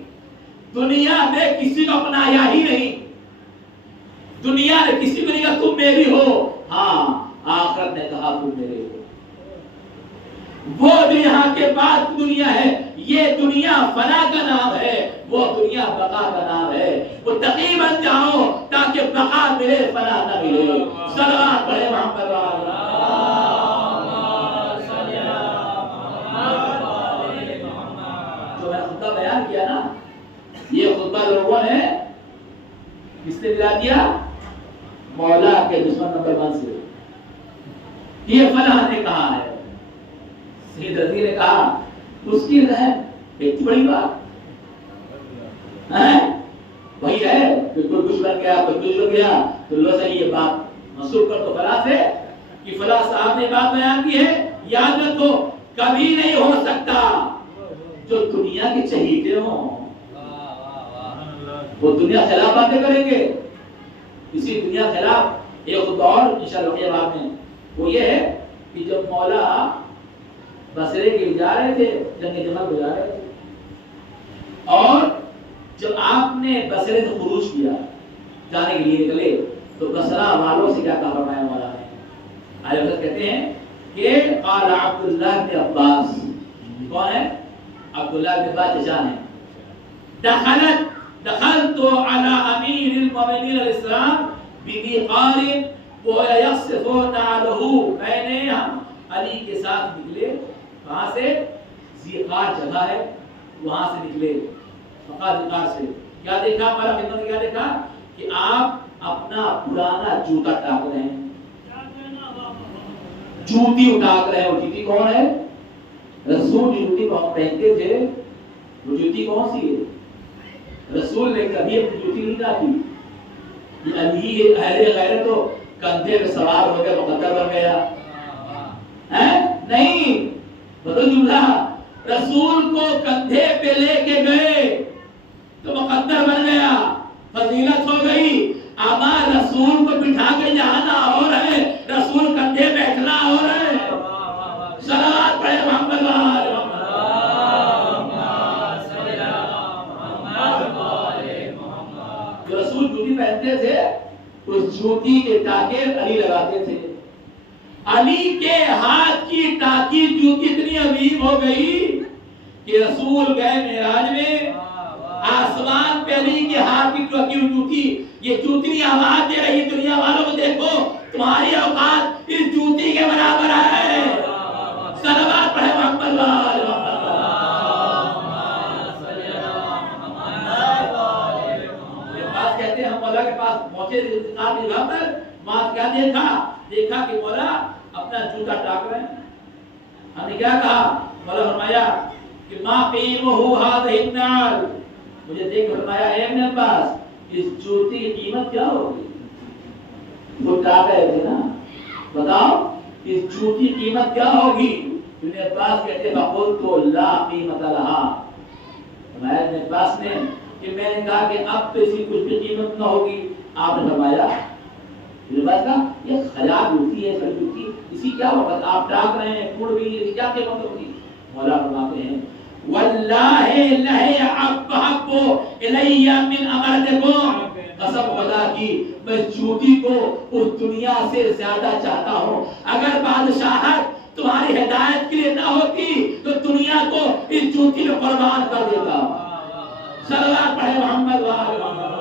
دنیا نے کسی کو اپنایا ہی نہیں، دنیا نے کسی کو نہیں کہا تم میری ہو، ہاں آخرت نے کہا تم میرے ہو۔ وہ یہاں کے بعد دنیا ہے، یہ دنیا فنا کا نام ہے، وہ دنیا بقا کا نام ہے۔ وہ تقی بن جاؤ تاکہ بقا ملے فنا نہ ملے۔ صلوات پڑھے محمد والا۔ جو میں خطبہ بیان کیا نا، یہ خطبہ لوگوں نے کس نے دلا دیا؟ مولا کے دشمن نمبر 1 سے۔ یہ فلاں نے کہا ہے، سید رضی نے کہا، اس کی رحم ایک بڑی بات ہے، وہی ہے کہ کوئی کچھ بن گیا، کوئی کچھ بن گیا، تو لو صحیح یہ بات منسوب کر دو فلاں سے کہ فلاں صاحب نے بات بیان کی ہے۔ یاد رکھو کبھی نہیں ہو سکتا جو دنیا کے چہیتے ہوں وہ دنیا خلاف باتیں کریں گے۔ اسی دنیا خلاف ایک خود اور انشاءاللہ کے بعد میں وہ یہ ہے کہ جب مولا بصرے کے لیے جا رہے تھے، جنگ جمل کو جا رہے تھے، اور جب آپ نے بصرے سے خروج کیا جانے کے لیے نکلے، تو بصرہ والوں سے کیا کہا فرمایا مولا نے؟ آئے حضرت کہتے ہیں کہ قال عبداللہ بن عباس، کون ہے؟ عبداللہ بن عباس جان ہے، دخلت على امیر المؤمنین علیہ السلام بذیقار وهو يصف نعله، میں نے ہم علی کے ساتھ نکلے، کہاں سے؟ ذیقار جگہ ہے، وہاں سے نکلے، فقط ذیقار سے کیا دیکھا؟ ہمارا خدمت کیا دیکھا کہ آپ اپنا پرانا جوتا ٹاک رہے ہیں، جوتی اٹھاک رہے ہیں۔ وہ جوتی کون ہے؟ رسول کی جوتی کو ہم پہنتے تھے، وہ جوتی کون سی ہے؟ رسول نے کبھی اپنی جوتی نہیں ڈالی۔ یہ علی اہل غیرت تو کندھے پہ سوار ہو کے مقدر بن گیا ہے؟ نہیں، بدل جملہ، رسول کو کندھے پہ لے کے گئے تو مقدر بن گیا، فضیلت ہو گئی۔ اما رسول کو بٹھا کے جانا اور ہے، رسول کندھے بیٹھنا اور ہے۔ صلوات پڑھے محمد وآل محمد۔ جو رسول جوتی پہنتے تھے، اس جوتی کے ٹاکے علی لگاتے تھے۔ علی کے ہاتھ کی ٹاکی جوتی اتنی عظیم ہو گئی کہ رسول گئے معراج میں، آسمان پہ علی کے ہاتھ کی ٹاکی جوتی، یہ جوتی آواز دے رہی دنیا والوں کو، دیکھو تمہاری اوقات اس جوتی کے برابر ہے۔ صلوات پڑھے محمد وآل محمد۔ کہتے ہیں ہم مولا کے پاس پہنچے انتقال کی جگہ پر، وہاں کیا دیکھا کہ مولا اپنا جوتا ٹاک رہے ہیں۔ ہم نے کیا کہا؟ مولا فرمایا کہ ما قیمہ هذه النعل، مجھے دیکھ فرمایا اے ابن عباس اس جوتی کی قیمت کیا ہوگی؟ وہ ٹاک رہے تھے نا، بتاؤ اس جوتی کی قیمت کیا ہوگی؟ ابن عباس کہتے فقلت لا قیمت لها، فرمایا ابن عباس نے کہ میں نے کہا کہ اب تو اسی کچھ بھی قیمت نہ ہوگی۔ آپ نے فرمایا یہ خیال ہوتی ہے، اسی کیا وقت آپ ڈاک رہے ہیں، پھوڑ بھی یہ کیا قیمت ہوگی؟ مولا فرماتے ہیں واللہ لہ احب الی من امرتکم، قسم خدا کی میں جوتی کو اس دنیا سے زیادہ چاہتا ہوں۔ اگر بادشاہت تمہاری ہدایت کے لیے نہ ہوتی تو دنیا کو اس جوتی میں قربان کر دیتا۔ صلوات پڑھے محمد وآل محمد۔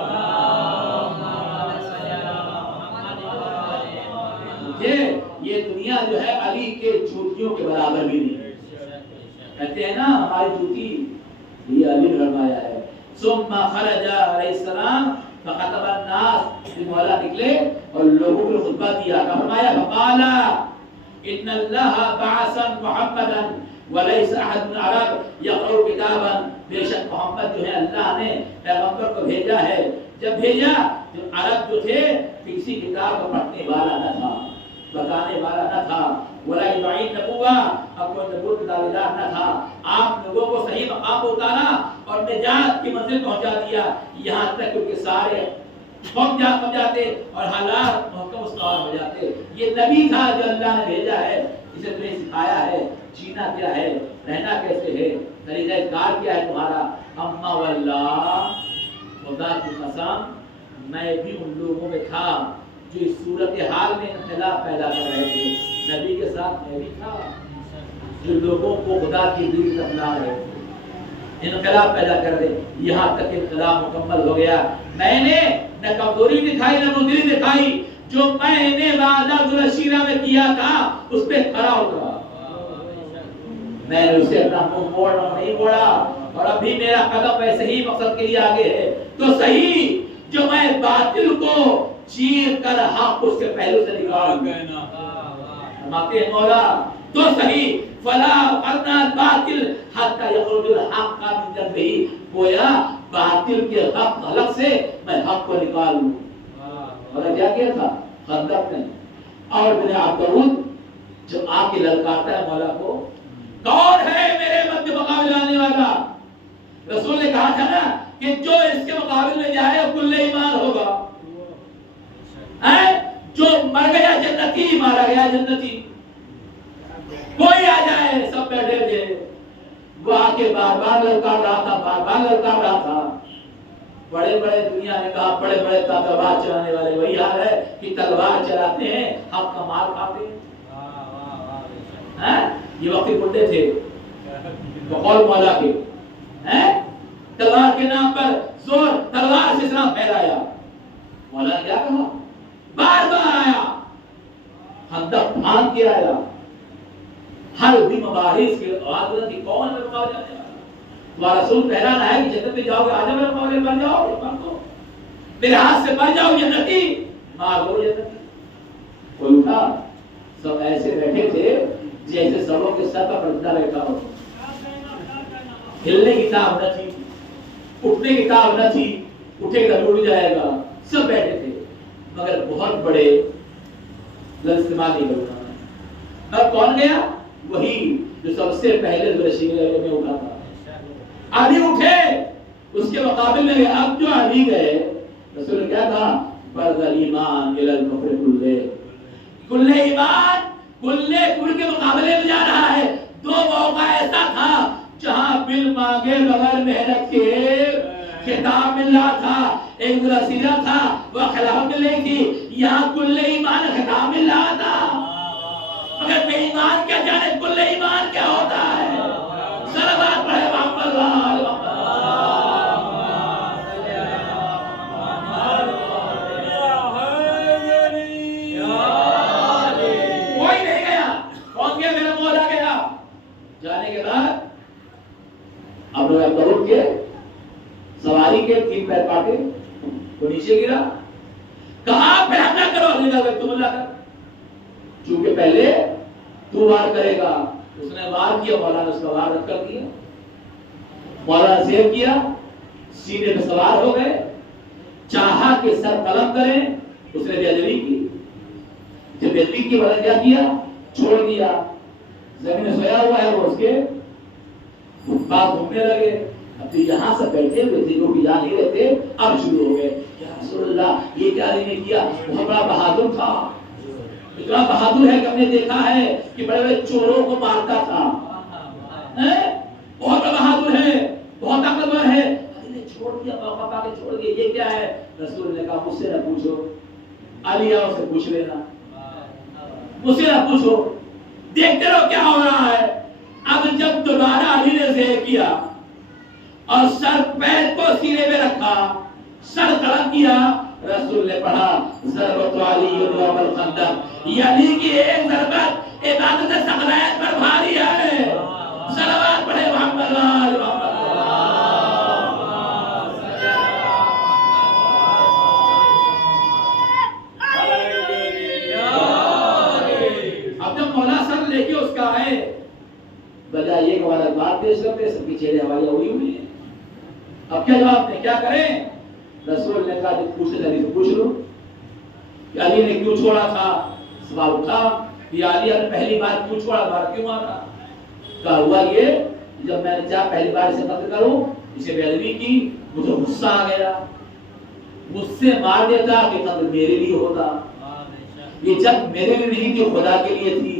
یہ دنیا جو ہے علی کے جوتیوں کے برابر بھی نہیں ہے۔ کہتے ہیں نا ہماری جوتی یہ علی نے فرمایا ہے۔ ثم خرج علیہ السلام فخطب الناس، پھر مولا نکلے اور لوگوں کو خطبہ دیا، فرمایا فقال ان اللہ بعث محمدا وليس احد من العرب يقرأ كتابا، بے شک محمد جو ہے اللہ نے پیغمبر کو بھیجا ہے، جب بھیجا جو عرب جو تھے کسی کتاب کو پڑھنے والا نہ تھا، بتانے والا نہ تھا، ولا يدعي النبوة، اب کوئی نبوت کا دعویدار نہ تھا۔ آپ لوگوں کو صحیح مقام پر اتارا اور نجات کی منزل پہنچا دیا، یہاں تک کہ سارے پہنچ جاتے اور حالات محکم استوار ہو جاتے۔ یہ نبی تھا جو اللہ نے بھیجا ہے، جسے تمہیں سکھایا ہے جینا کیا ہے، رہنا کیسے ہے، طریقہ کار کیا ہے تمہارا۔ اما واللہ، خدا کی قسم میں بھی ان لوگوں میں تھا جو اس صورتحال میں اختلاف پیدا کر رہے تھے، نبی کے ساتھ میں بھی تھا۔ جو لوگوں کو خدا کی دین تک لا رہے تھے، انقلاب پیدا کر دے. یہاں تک انقلاب مکمل ہو گیا. میں نے نہ کمزوری دکھائی نہ بزدلی دکھائی. جو میں نے وعدہ ذوالشیرہ میں کیا تھا اس پہ کھڑا اترا. میں نے اسے اپنا منہ موڑا نہیں موڑا. اور ابھی میرا قدم ویسے ہی مقصد کے لیے آگے ہے. تو صحیح جو میں باطل کو چیر کر حق اس کے پہلو سے نکال گیا. فرماتے ہیں مولا تو صحیح فلا ارنا باطل حتی یخرج الحق من جنبہ. گویا باطل کے حق سے میں حق کو نکالوں. اور کیا کیا تھا؟ خندق میں. اور ابن عبدالود جب آ کے للکارتا ہے مولا کو، کون ہے میرے مد مقابل آنے والا؟ رسول نے کہا تھا نا کہ جو اس کے مقابل میں جائے وہ کل ایمان ہوگا. جو مر گیا جنتی، مارا گیا جنتی. کوئی آ جائے، سب بیٹھے تھے. وہ آ کے بار بار للکار رہا تھا، بار بار للکار رہا تھا. بڑے بڑے دنیا نے کہا بڑے بڑے تلوار چلانے والے وہی حال ہے کہ تلوار چلاتے ہیں حق کا مال کھاتے ہیں. یہ وقت بڑھتے تھے بقول مولا کے، تلوار کے نام پر زور تلوار سے اسلام پھیلایا. مولا نے کیا کہا؟ بار بار آیا، خندق پھان کے آیا. ہر بھی مبارز کے آواز کی کون ہے مقابلے آنے والا؟ تمہارا رسول کہہ رہا ہے کہ جنت میں جاؤ گے، آج میرے مقابلے بن جاؤ، بن دو میرے ہاتھ سے بن جاؤ جنتی، مار دو جنتی. کوئی اٹھا؟ سب ایسے بیٹھے تھے جیسے سبوں کے سر پر پرندہ بیٹھا ہو. ہلنے کی تاب نہ تھی، اٹھنے کی تاب نہ تھی. اٹھے گا ٹوٹ جائے گا. سب بیٹھے تھے مگر بہت بڑے لفظ استعمال نہیں کرنا. اب کون گیا؟ وہی جو سب سے پہلے ذوالشیرہ میں اٹھا تھا. علی اٹھے اس کے مقابل میں. اب جو علی گئے، رسول نے کیا کہا؟ فرض الایمان الی الکفر کلہ. کل ایمان کل کفر کے مقابلے میں جا رہا ہے. دو موقع ایسا تھا جہاں بل مانگے بغیر محنت کے خطاب مل رہا تھا. ایک ذوالشیرہ تھا وہ خلافت مل رہی تھی. یہاں کل ایمان خطاب مل رہا تھا. مگر بے ایمان کیا جانے کل ایمان کیا ہوتا ہے. صلوات پڑھے محمد کوئی نہیں گیا. کون گیا؟ میرا مولا گیا. جانے کے بعد اب لوگ کے سواری کے 3 پیر کاٹے، وہ نیچے گرا. کہا پھر حملہ کرو. اگلی دفعہ تم اللہ کر، چونکہ پہلے تو وار کرے گا. اس نے وار کیا، مولا نے اس کا وار رد کر دیا. مولا نے سیو کیا، سینے پہ سوار ہو گئے. چاہا کہ سر قلم کریں، اس نے بے ادبی کی. جب بے ادبی کی وجہ کیا کیا؟ چھوڑ دیا. زمین میں سویا ہوا ہے وہ، اس کے بات گھومنے لگے. اب تو یہاں سے بیٹھے ہوئے تھے جو جا نہیں رہے تھے، اب شروع ہو گئے. یا رسول اللہ یہ کیا نے کیا؟ بہت بڑا بہادر تھا. اتنا بہادر ہے کہ ہم نے دیکھا ہے کہ بڑے بڑے چوروں کو مارتا تھا. بہت بڑا بہادر ہے، بہت طاقتور ہے. چھوڑ دیا، موقع پا کے چھوڑ دیا. یہ کیا ہے؟ رسول نے کہا مجھ سے نہ پوچھو، علی آؤ سے پوچھ لینا. مجھ سے نہ پوچھو، دیکھتے رہو کیا ہو رہا ہے. اب جب دوبارہ علی نے زہر کیا اور سر پیر کو سینے میں رکھا، سر قلم کیا، رسول نے پڑھا ضربت علی یوم الخندق. یعنی کہ ایک ضربت عبادت ثقلین پر بھاری ہے. صلوات پڑھے محمد وآل محمد. اب جب مولا سر لے کے اس کا آئے، بجائے یہ کہ ہمارا بات پیش کرتے، سب کی چہرے حوالے ہوئی ہوئی ہیں. اب کیا جواب دیں، کیا کریں؟ رسول نے کہا جب پوچھے علی سے پوچھ لو کہ علی نے کیوں چھوڑا تھا. سوال اٹھا کہ علی نے پہلی بار کیوں چھوڑا، بار کیوں مارا؟ کہا ہوا یہ جب میں نے چاہا پہلی بار اسے قتل کروں، اسے بے ادبی کی، مجھے غصہ آ گیا، مجھ سے مار دیتا کہ قتل میرے لیے ہوتا. یہ جب میرے لیے نہیں تھی، خدا کے لیے تھی.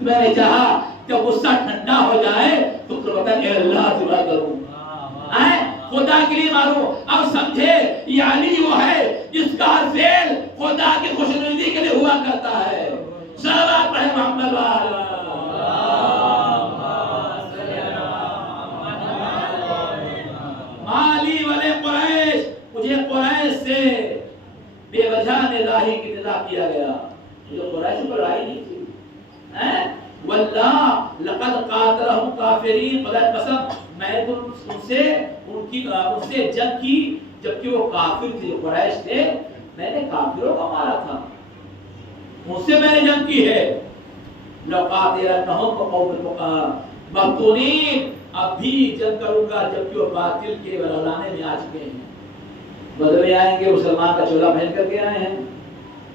میں نے چاہا جب غصہ ٹھنڈا ہو جائے تو بتا کہ اللہ سے بات کروں، خدا کے لیے ماروں. اب سمجھے یہ علی وہ ہے جس کا ذیل خدا کی خوشنودی کے لیے ہوا کرتا ہے. صلوات پڑھے محمد وآل جو قریش پر آئی نہیں تھی. واللہ لقد قاتلہم کافرین، خدا قسم میں تو ان سے جنگ کی جبکہ وہ کافر تھے، جو قریش تھے. میں نے کافروں کو مارا تھا، ان سے میں نے جنگ کی ہے. لقاتلنہم قوم مفتونین، اب بھی جنگ کروں گا جبکہ وہ باطل کے ورلانے میں آ چکے ہیں. بدلے میں آئیں گے مسلمان کا چولہا پہن کر کے آئے ہیں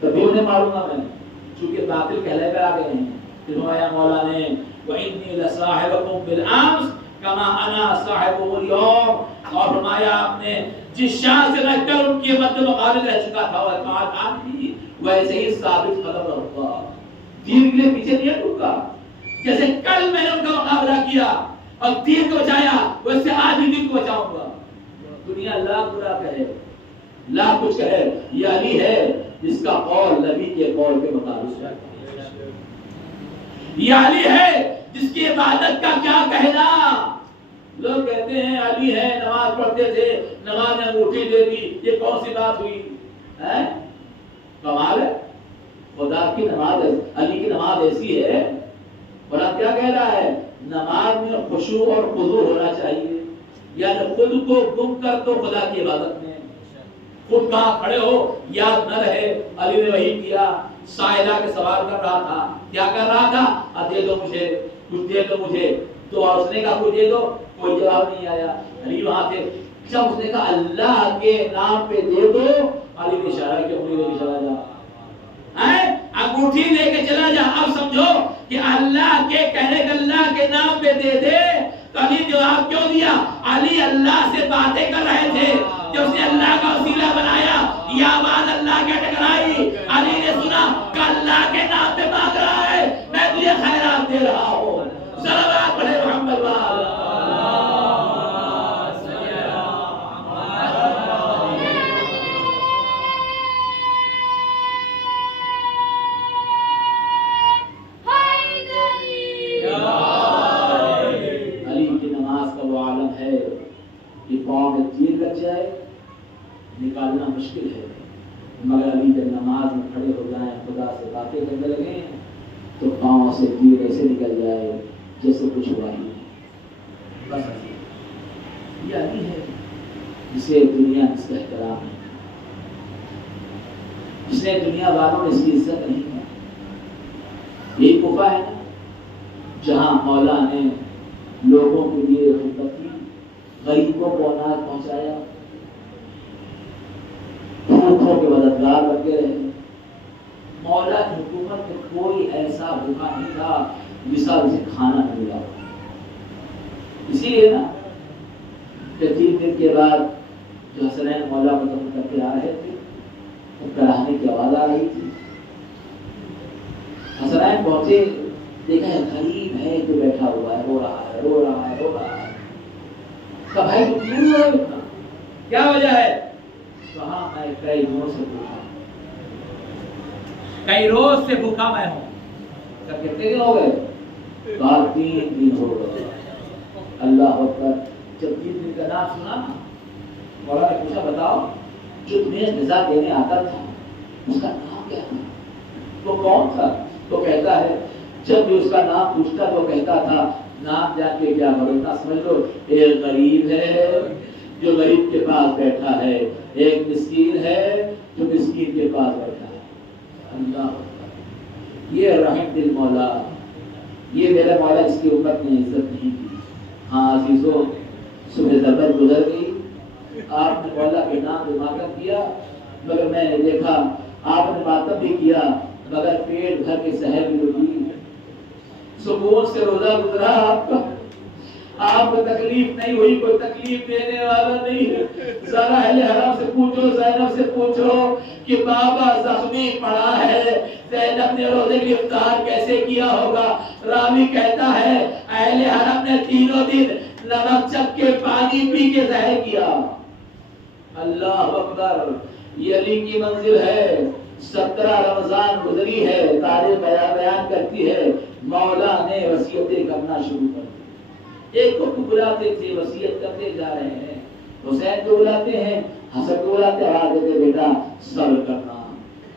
تبھی انہیں ماروں گا میں، چونکہ باطل کہلے کر آ گئے ہیں. فرمایا مولا نے وَإِنِّي لَصَاحِبُكُمْ بِالْأَمْسِ كَمَا أَنَا صَاحِبُهُ الْيَوْمَ، اور فرمایا آپ نے جس شان سے میں کل ان کے مد مقابل رہ چکا تھا اور آج بھی ویسے ہی ثابت قدم رہوں گا. دین کے لیے پیچھے نہیں ہٹوں گا. جیسے کل میں نے ان کا مقابلہ کیا اور دین کو بچایا، ویسے آج بھی دین کو بچاؤں گا. دنیا لاکھ برا کہے، لاکھ کچھ کہے، یہ علی ہے جس کا قول نبی کے قول کے مطابق ہے. یہ علی ہے جس کی عبادت کا کیا کہنا. لوگ کہتے ہیں علی ہے، نماز پڑھتے تھے، نماز نے انگوٹھی دے دی، یہ کون سی بات ہوئی؟ کمال ہے. خدا کی نماز، علی کی نماز ایسی ہے. قرآن کیا کہہ رہا ہے؟ نماز میں خشوع اور خضوع ہونا چاہیے. یعنی خود کو گم کر دو خدا کی عبادت میں. خود کہاں کھڑے ہو یاد نہ رہے. علی نے وہی کیا. سائلہ کے سوال کر رہا تھا، کیا کر رہا تھا؟ دے دو مجھے کچھ، دے دو مجھے. تو اس نے کہا کچھ دے دو، کوئی جواب نہیں آیا. علی وہاں تھے. جب اس نے کہا اللہ کے نام پہ دے دو، علی نے اشارہ کیا انگلی لے کے چلا جا، انگوٹھی لے کے چلا جا. اب سمجھو کہ اللہ کے کہنے کہ اللہ کے نام پہ دے دے. تو علی جواب کیوں دیا؟ علی اللہ سے باتیں کر رہے تھے. جب اس نے اللہ کا وسیلہ بنایا، یہ آواز اللہ کے ٹکرائی. علی نے سنا کہ اللہ کے نام پہ مانگ رہا ہے، میں تجھے خیرات دے رہا ہوں. صلوات پڑھے محمد والا. نکالنا مشکل ہے، مگر ابھی جب نماز میں کھڑے ہو جائیں، خدا سے باتیں کرنے لگیں تو پاؤں سے تیر ایسے نکل جائے جیسے کچھ ہوا ہی نہیں. بس یہ علی ہے جسے دنیا اس کا احترام ہے، جس نے دنیا والوں نے اس کی عزت نہیں ہے. یہی کوفہ ہے نا جہاں مولا نے لوگوں کے لیے خدمت کی، غریبوں کو اناج پہنچایا، بھوکوں کے مددگار بن کے رہے. مولا کی حکومت میں کوئی ایسا بھوکا نہیں تھا جسا اسے کھانا نہیں ملا. اسی لیے نا کہ 3 دن کے بعد جو حسنین مولا کو دفن کر کے آ رہے تھے تو کراہنے کی آواز آ رہی تھی. حسنین پہنچے، دیکھا ہے غریب ہے جو بیٹھا ہوا ہے، رو رہا ہے، رو رہا ہے، رو رہا ہے. کہا بھائی تو کیوں رو رہے ہو؟ کیا وجہ ہے؟ کہاں میں کئی روز سے بھوکا، کئی روز سے بھوکا میں ہوں. کتنے دن ہو گئے؟ 3 دن ہو گئے. اللہ اکبر. جب 3 دن کا نام سنا مولا نے پوچھا بتاؤ جو تمہیں غذا دینے آتا تھا اس کا نام کیا تھا؟ وہ کون تھا؟ تو کہتا ہے جب بھی اس کا نام پوچھتا تو کہتا تھا نام جان کے کیا کرو، اتنا سمجھ لو ایک غریب ہے جو غریب کے پاس بیٹھا ہے، ایک مسکین ہے جو مسکین کے پاس بیٹھا ہے. اللہ، یہ رحم دل مولا، یہ میرا مولا اس کی امت نے عزت نہیں کی. ہاں عزیزوں، صبح زبر گزر گئی، آپ نے مولا کے نام پہ ماتم کیا، مگر میں نے دیکھا آپ نے ماتم بھی کیا مگر پیٹ بھر کے سحر بھی ہوئی. سکون سے روزہ گزرا آپ کا، آپ کو تکلیف نہیں ہوئی، کوئی تکلیف دینے والا نہیں ہے. ذرا اہل حرم سے پوچھو، زینب سے پوچھو کہ بابا زخمی پڑا ہے، زینب نے روزے کی افطار کیسے کیا ہوگا. راوی کہتا ہے اہل حرم نے 3 دن نمک چکھ کے پانی پی کے ظاہر کیا. اللہ اکبر. یہ علی کی منزل ہے. 17 رمضان گزری ہے، تاریخ بیان کرتی ہے مولا نے وصیتیں کرنا شروع کر دی. ایک کو بلاتے تھے، وصیت کرتے جا رہے ہیں. حسین کو بلاتے ہیں، حسن کو بلاتے ہیں، بیٹا صبر کرنا،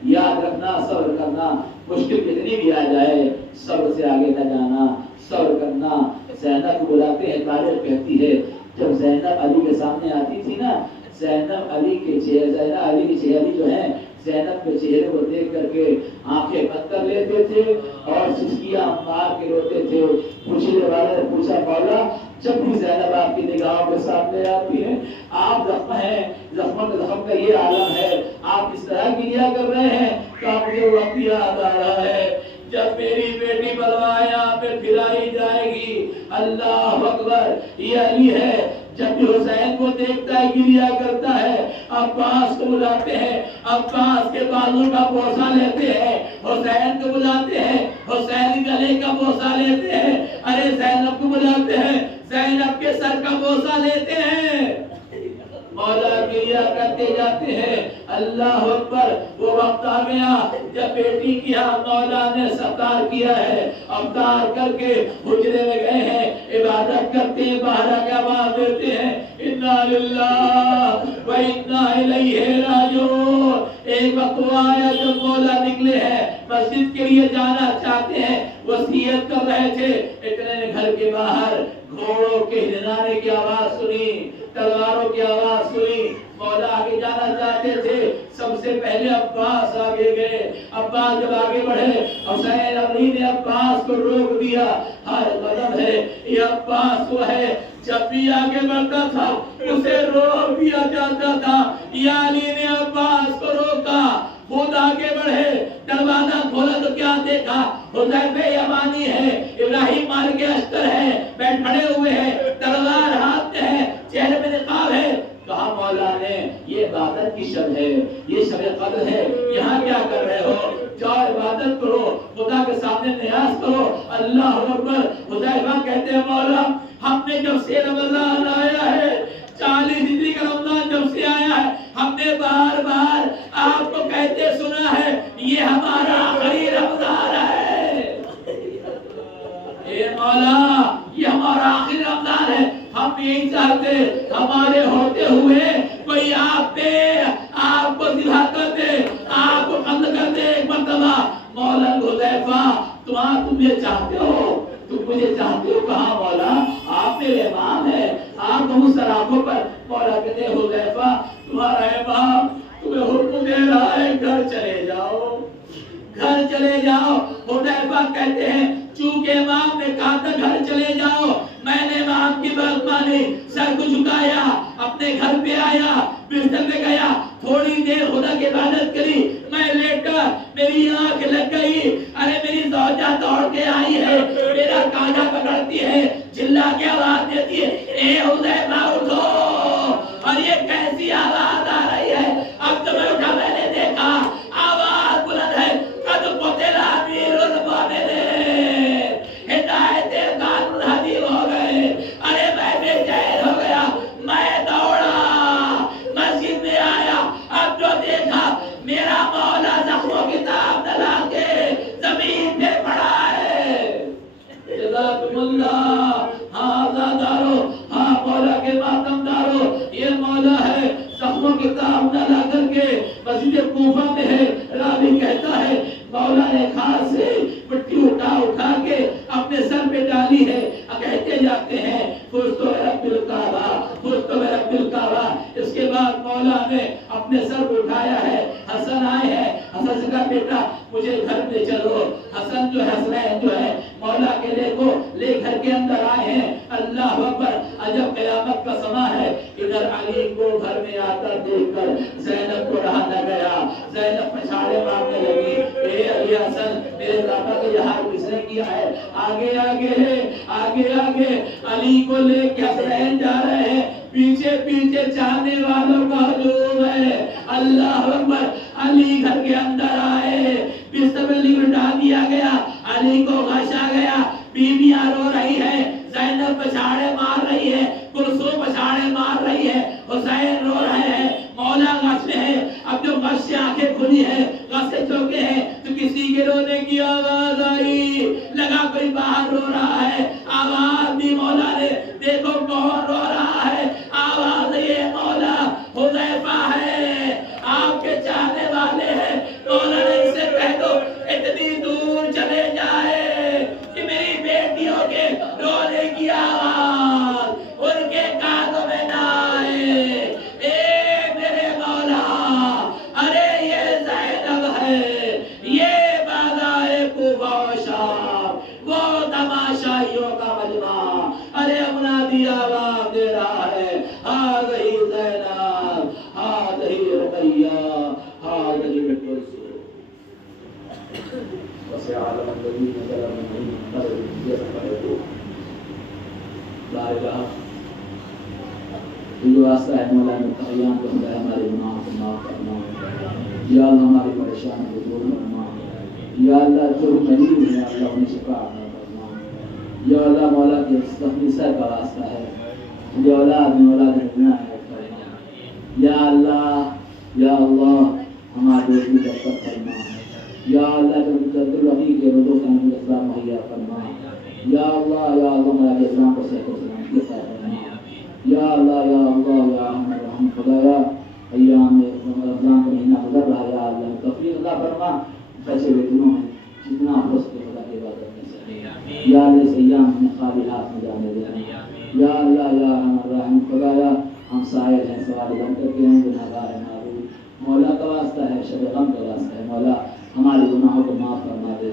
یاد رکھنا صبر کرنا، مشکل کتنی بھی آ جائے صبر سے آگے نہ جانا، صبر کرنا۔ زینب کو بلاتے ہیں، تاریخ کہتی ہے جب زینب علی کے سامنے آتی تھی نا، زینب علی کے چہرے جو ہیں، زینب کے چہرے کو دیکھ کر کے آنکھیں بند کر لیتے تھے اور سسکیاں مار کے روتے تھے۔ پوچھنے والے نے پوچھا مولا جب بھی زینب آپ کی نگاہوں کے سامنے آتی ہے آپ زخم ہیں، زخم کا یہ عالم ہے، آپ اس طرح گریا کر رہے ہیں کہ مجھے وقت یاد آ رہا ہے جب میری بیٹی بلوایا پہ پھرائی جائے گی۔ اللہ اکبر، یہ علی ہے جب بھی حسین کو دیکھتا ہے گریا کرتا ہے، عباس کو بلاتے ہیں، عباس کے بازو کا بوسہ لیتے ہیں، حسین کو بلاتے ہیں، حسین گلے کا بوسہ لیتے ہیں، ارے زینب کو بلاتے ہیں، زینب کے سر کا بوسہ لیتے ہیں، مولا گریا کرتے جاتے ہیں۔ اللہ اکبر، وہ وقت آ گیا جب بیٹی کی مولا نے ستار کیا ہے، افطار کر کے حجرے میں گئے ہیں، عبادت کرتے ہیں، باہر آ کے آواز دیتے ہیں انا للہ و انا الیہ راجعون۔ ایک وقت وہ آیا جب مولا نکلے ہیں، مسجد کے لیے جانا چاہتے ہیں، وصیت کر رہے تھے، اتنے نے گھر کے باہر گھوڑوں کے ہنانے کی آواز سنی، تلواروں کی آواز سنی، مولا آگے جانا چاہتے تھے، سب سے پہلے عباس آگے گئے۔ عباس جب آگے بڑھے، حسین علی نے عباس کو روک دیا، ہر قدم ہے یہ عباس وہ ہے جب بھی آگے بڑھتا تھا اسے روک دیا جاتا تھا، یا علی نے عباس کو روکا، خود آگے بڑھے، دروازہ کھولا تو کیا دیکھا، حذیفہ یمانی ہے، ابراہیم مالک اشتر ہے، بیٹھ کھڑے ہوئے ہیں، تلوار ہاتھ میں ہے، چہرے میں نقاب ہے۔ کہا مولا نے یہ عبادت کی شب ہے، یہ شب قدر ہے، یہاں کیا کر رہے ہو؟ جاؤ عبادت کرو، خدا کے سامنے نیاز کرو۔ اللہ اکبر، حذیفہ کہتے ہیں مولا ہم نے جب سے رمضان آیا ہے، 40 ہجری کا رمضان جب سے آیا ہے، ہم نے بار بار آپ کو کہتے سنا ہے یہ ہمارا آخری رمضان ہے، اے مولا یہ ہمارا آخری رمضان ہے، ہم یہی چاہتے ہمارے ہوتے ہوئے کوئی آپ کو ذبح کر دے، آپ کو قتل کر دے ایک مرتبہ۔ مولا حذیفہ تم یہ چاہتے ہو، تم مجھے چاہتے ہو؟ کہاں مولا آپ میرے امام ہیں، آپ تو سراخوں پر۔ مولا کہتے ہیں حذیفہ تمہارا امام تمہیں حکم دے رہا ہے گھر چلے جاؤ، گھر چلے جاؤ۔ حذیفہ کہتے ہیں چونکہ امام نے کہا تھا گھر چلے جاؤ، میں نے امام کی بات مانی، سر کو جھکایا، اپنے گھر پہ آیا، بستر پہ گیا، تھوڑی دیر خدا کی عبادت کری، میں لیٹا، میری آنکھ لگ گئی، ارے میری زوجہ دوڑ کے آئی ہے، میرا کانجا پکڑتی ہے، چلا کے آواز دیتی ہے اے حذیفہ اٹھو، اور یہ کیسی آواز آ رہی ہے؟ اب تو میں اٹھا، میں نے دیکھا آواز بلند ہے، قد قتل امیر المؤمنین، ہدایت قانون حدیث ہو گئے، ارے میں بے چین ہو گیا، میں دوڑا مسجد میں آیا، اب جو دیکھا میرا مولا زخموں کی تاب ڈلا کے زمین پہ پڑا ہے۔ جزاکم اللہ، ہاں آزادارو، ہاں مولا کے ماتم دارو، یہ مولا ہے زخموں کی تاب ڈلا کر کے مسجد کوفہ میں ہے۔ راوی کہتا ہے مولا نے خاص سے مٹی اٹھا کے اپنے سر پہ ڈالی ہے، کہتے جاتے ہیں فزت برب الکعبہ، فزت برب الکعبہ۔ اس کے بعد مولا نے اپنے سر پہ اٹھایا ہے، حسن آئے ہیں، حسن سے کہا بیٹا مجھے گھر میں چلو، حسن جو ہے حسنین جو ہے مولا کے لے گھر کے اندر آئے ہیں۔ اللہ اکبر، عجب قیامت کا سما ہے، ادھر علی کو گھر میں آتا دیکھ کر زینب کو رہا نہ گیا، زینب پچھاڑے مارنے لگی، اے علی حسن میرے دادا کو یہاں کس نے کیا ہے؟ آگے آگے ہے، آگے آگے علی کو لے کے حسنین جا رہے ہیں، پیچھے پیچھے چاہنے والوں کا ہجوم ہے۔ اللہ اکبر، علی گھر کے اندر آئے، بستر میں لٹا دیا گیا، علی کو غش آ گیا، بیویاں رو رہی ہیں، زینب پچھاڑے مار رہی ہے، کلثوم پچھاڑے مار رہی ہے، حسین رو رہے ہیں، مولا غش میں ہے۔ اب جو غش سے آنکھیں کھلی ہیں، غش سے چوکے ہیں، تو کسی کے رونے کی آواز آئی، لگا کوئی باہر رو رہا ہے، آواز دی مولا نے، دیکھو کون رو رہا ہے، آواز یہ مولا حذیفہ ہے، آپ کے چاہنے والے ہیں، مولا وسيعلم الذين ظلموا منهم يستغفرون لا الہ یہ واسطہ ہے مولا متقیان کو خدا ہمارے گناہوں کو معاف کرنا یا اللہ ہماری پریشانی کو دور کرنا یا اللہ جو مریض ہیں اللہ انہیں شفا عطا فرما یا اللہ مولا کے اپنی سر کا واسطہ ہے مجھے اولاد میں اولاد رکھنا ہے یا اللہ ہمارے دوست کی برکت فرما یا اللہ جب الرحی کے رضو کا نبی اسلام مہیا فرما یا اللہ ہمارے اسلام کو صحت و سلامتی عطا فرما یا اللہ یا رحم خدایا ایام رمضان کا مہینہ گزر رہا ہے یا اللہ توفیق عطا فرما پیسے ویتنوں ہیں جتنا ہو سکے خدا کی عبادت میں سے یا اللہ اس ایام میں خالی ہاتھ میں جانے دینا یا اللہ یا رحم خدایا ہم سائل ہیں سوال غم کر کے ہیں گناہگار ہیں معروف مولا کا واسطہ ہے شب غم کا واسطہ ہے مولا ہمارے گناہوں کو معاف فرما دے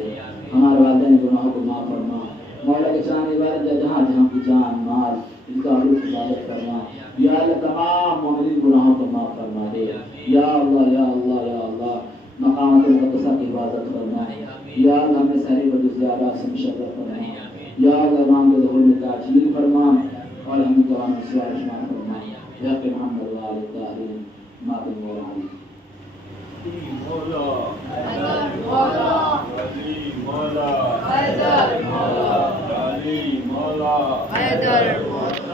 ہمارے والدین گناہوں کو معاف فرما مولا کے چاند عبادت ہے جہاں جہاں کی جان مال ان کا روح عبادت فرما یا اللہ تمام مومنین گناہوں کو معاف فرما دے یا اللہ مقامات مقدسہ کی حفاظت فرما یا اللہ ہمیں سحری و زیارات سے مشرف فرما یا اللہ امام کے ظہور میں تاجیل فرما اور ہمیں قرآن سوال شمار فرما یا کہ محمد و آل طاہرین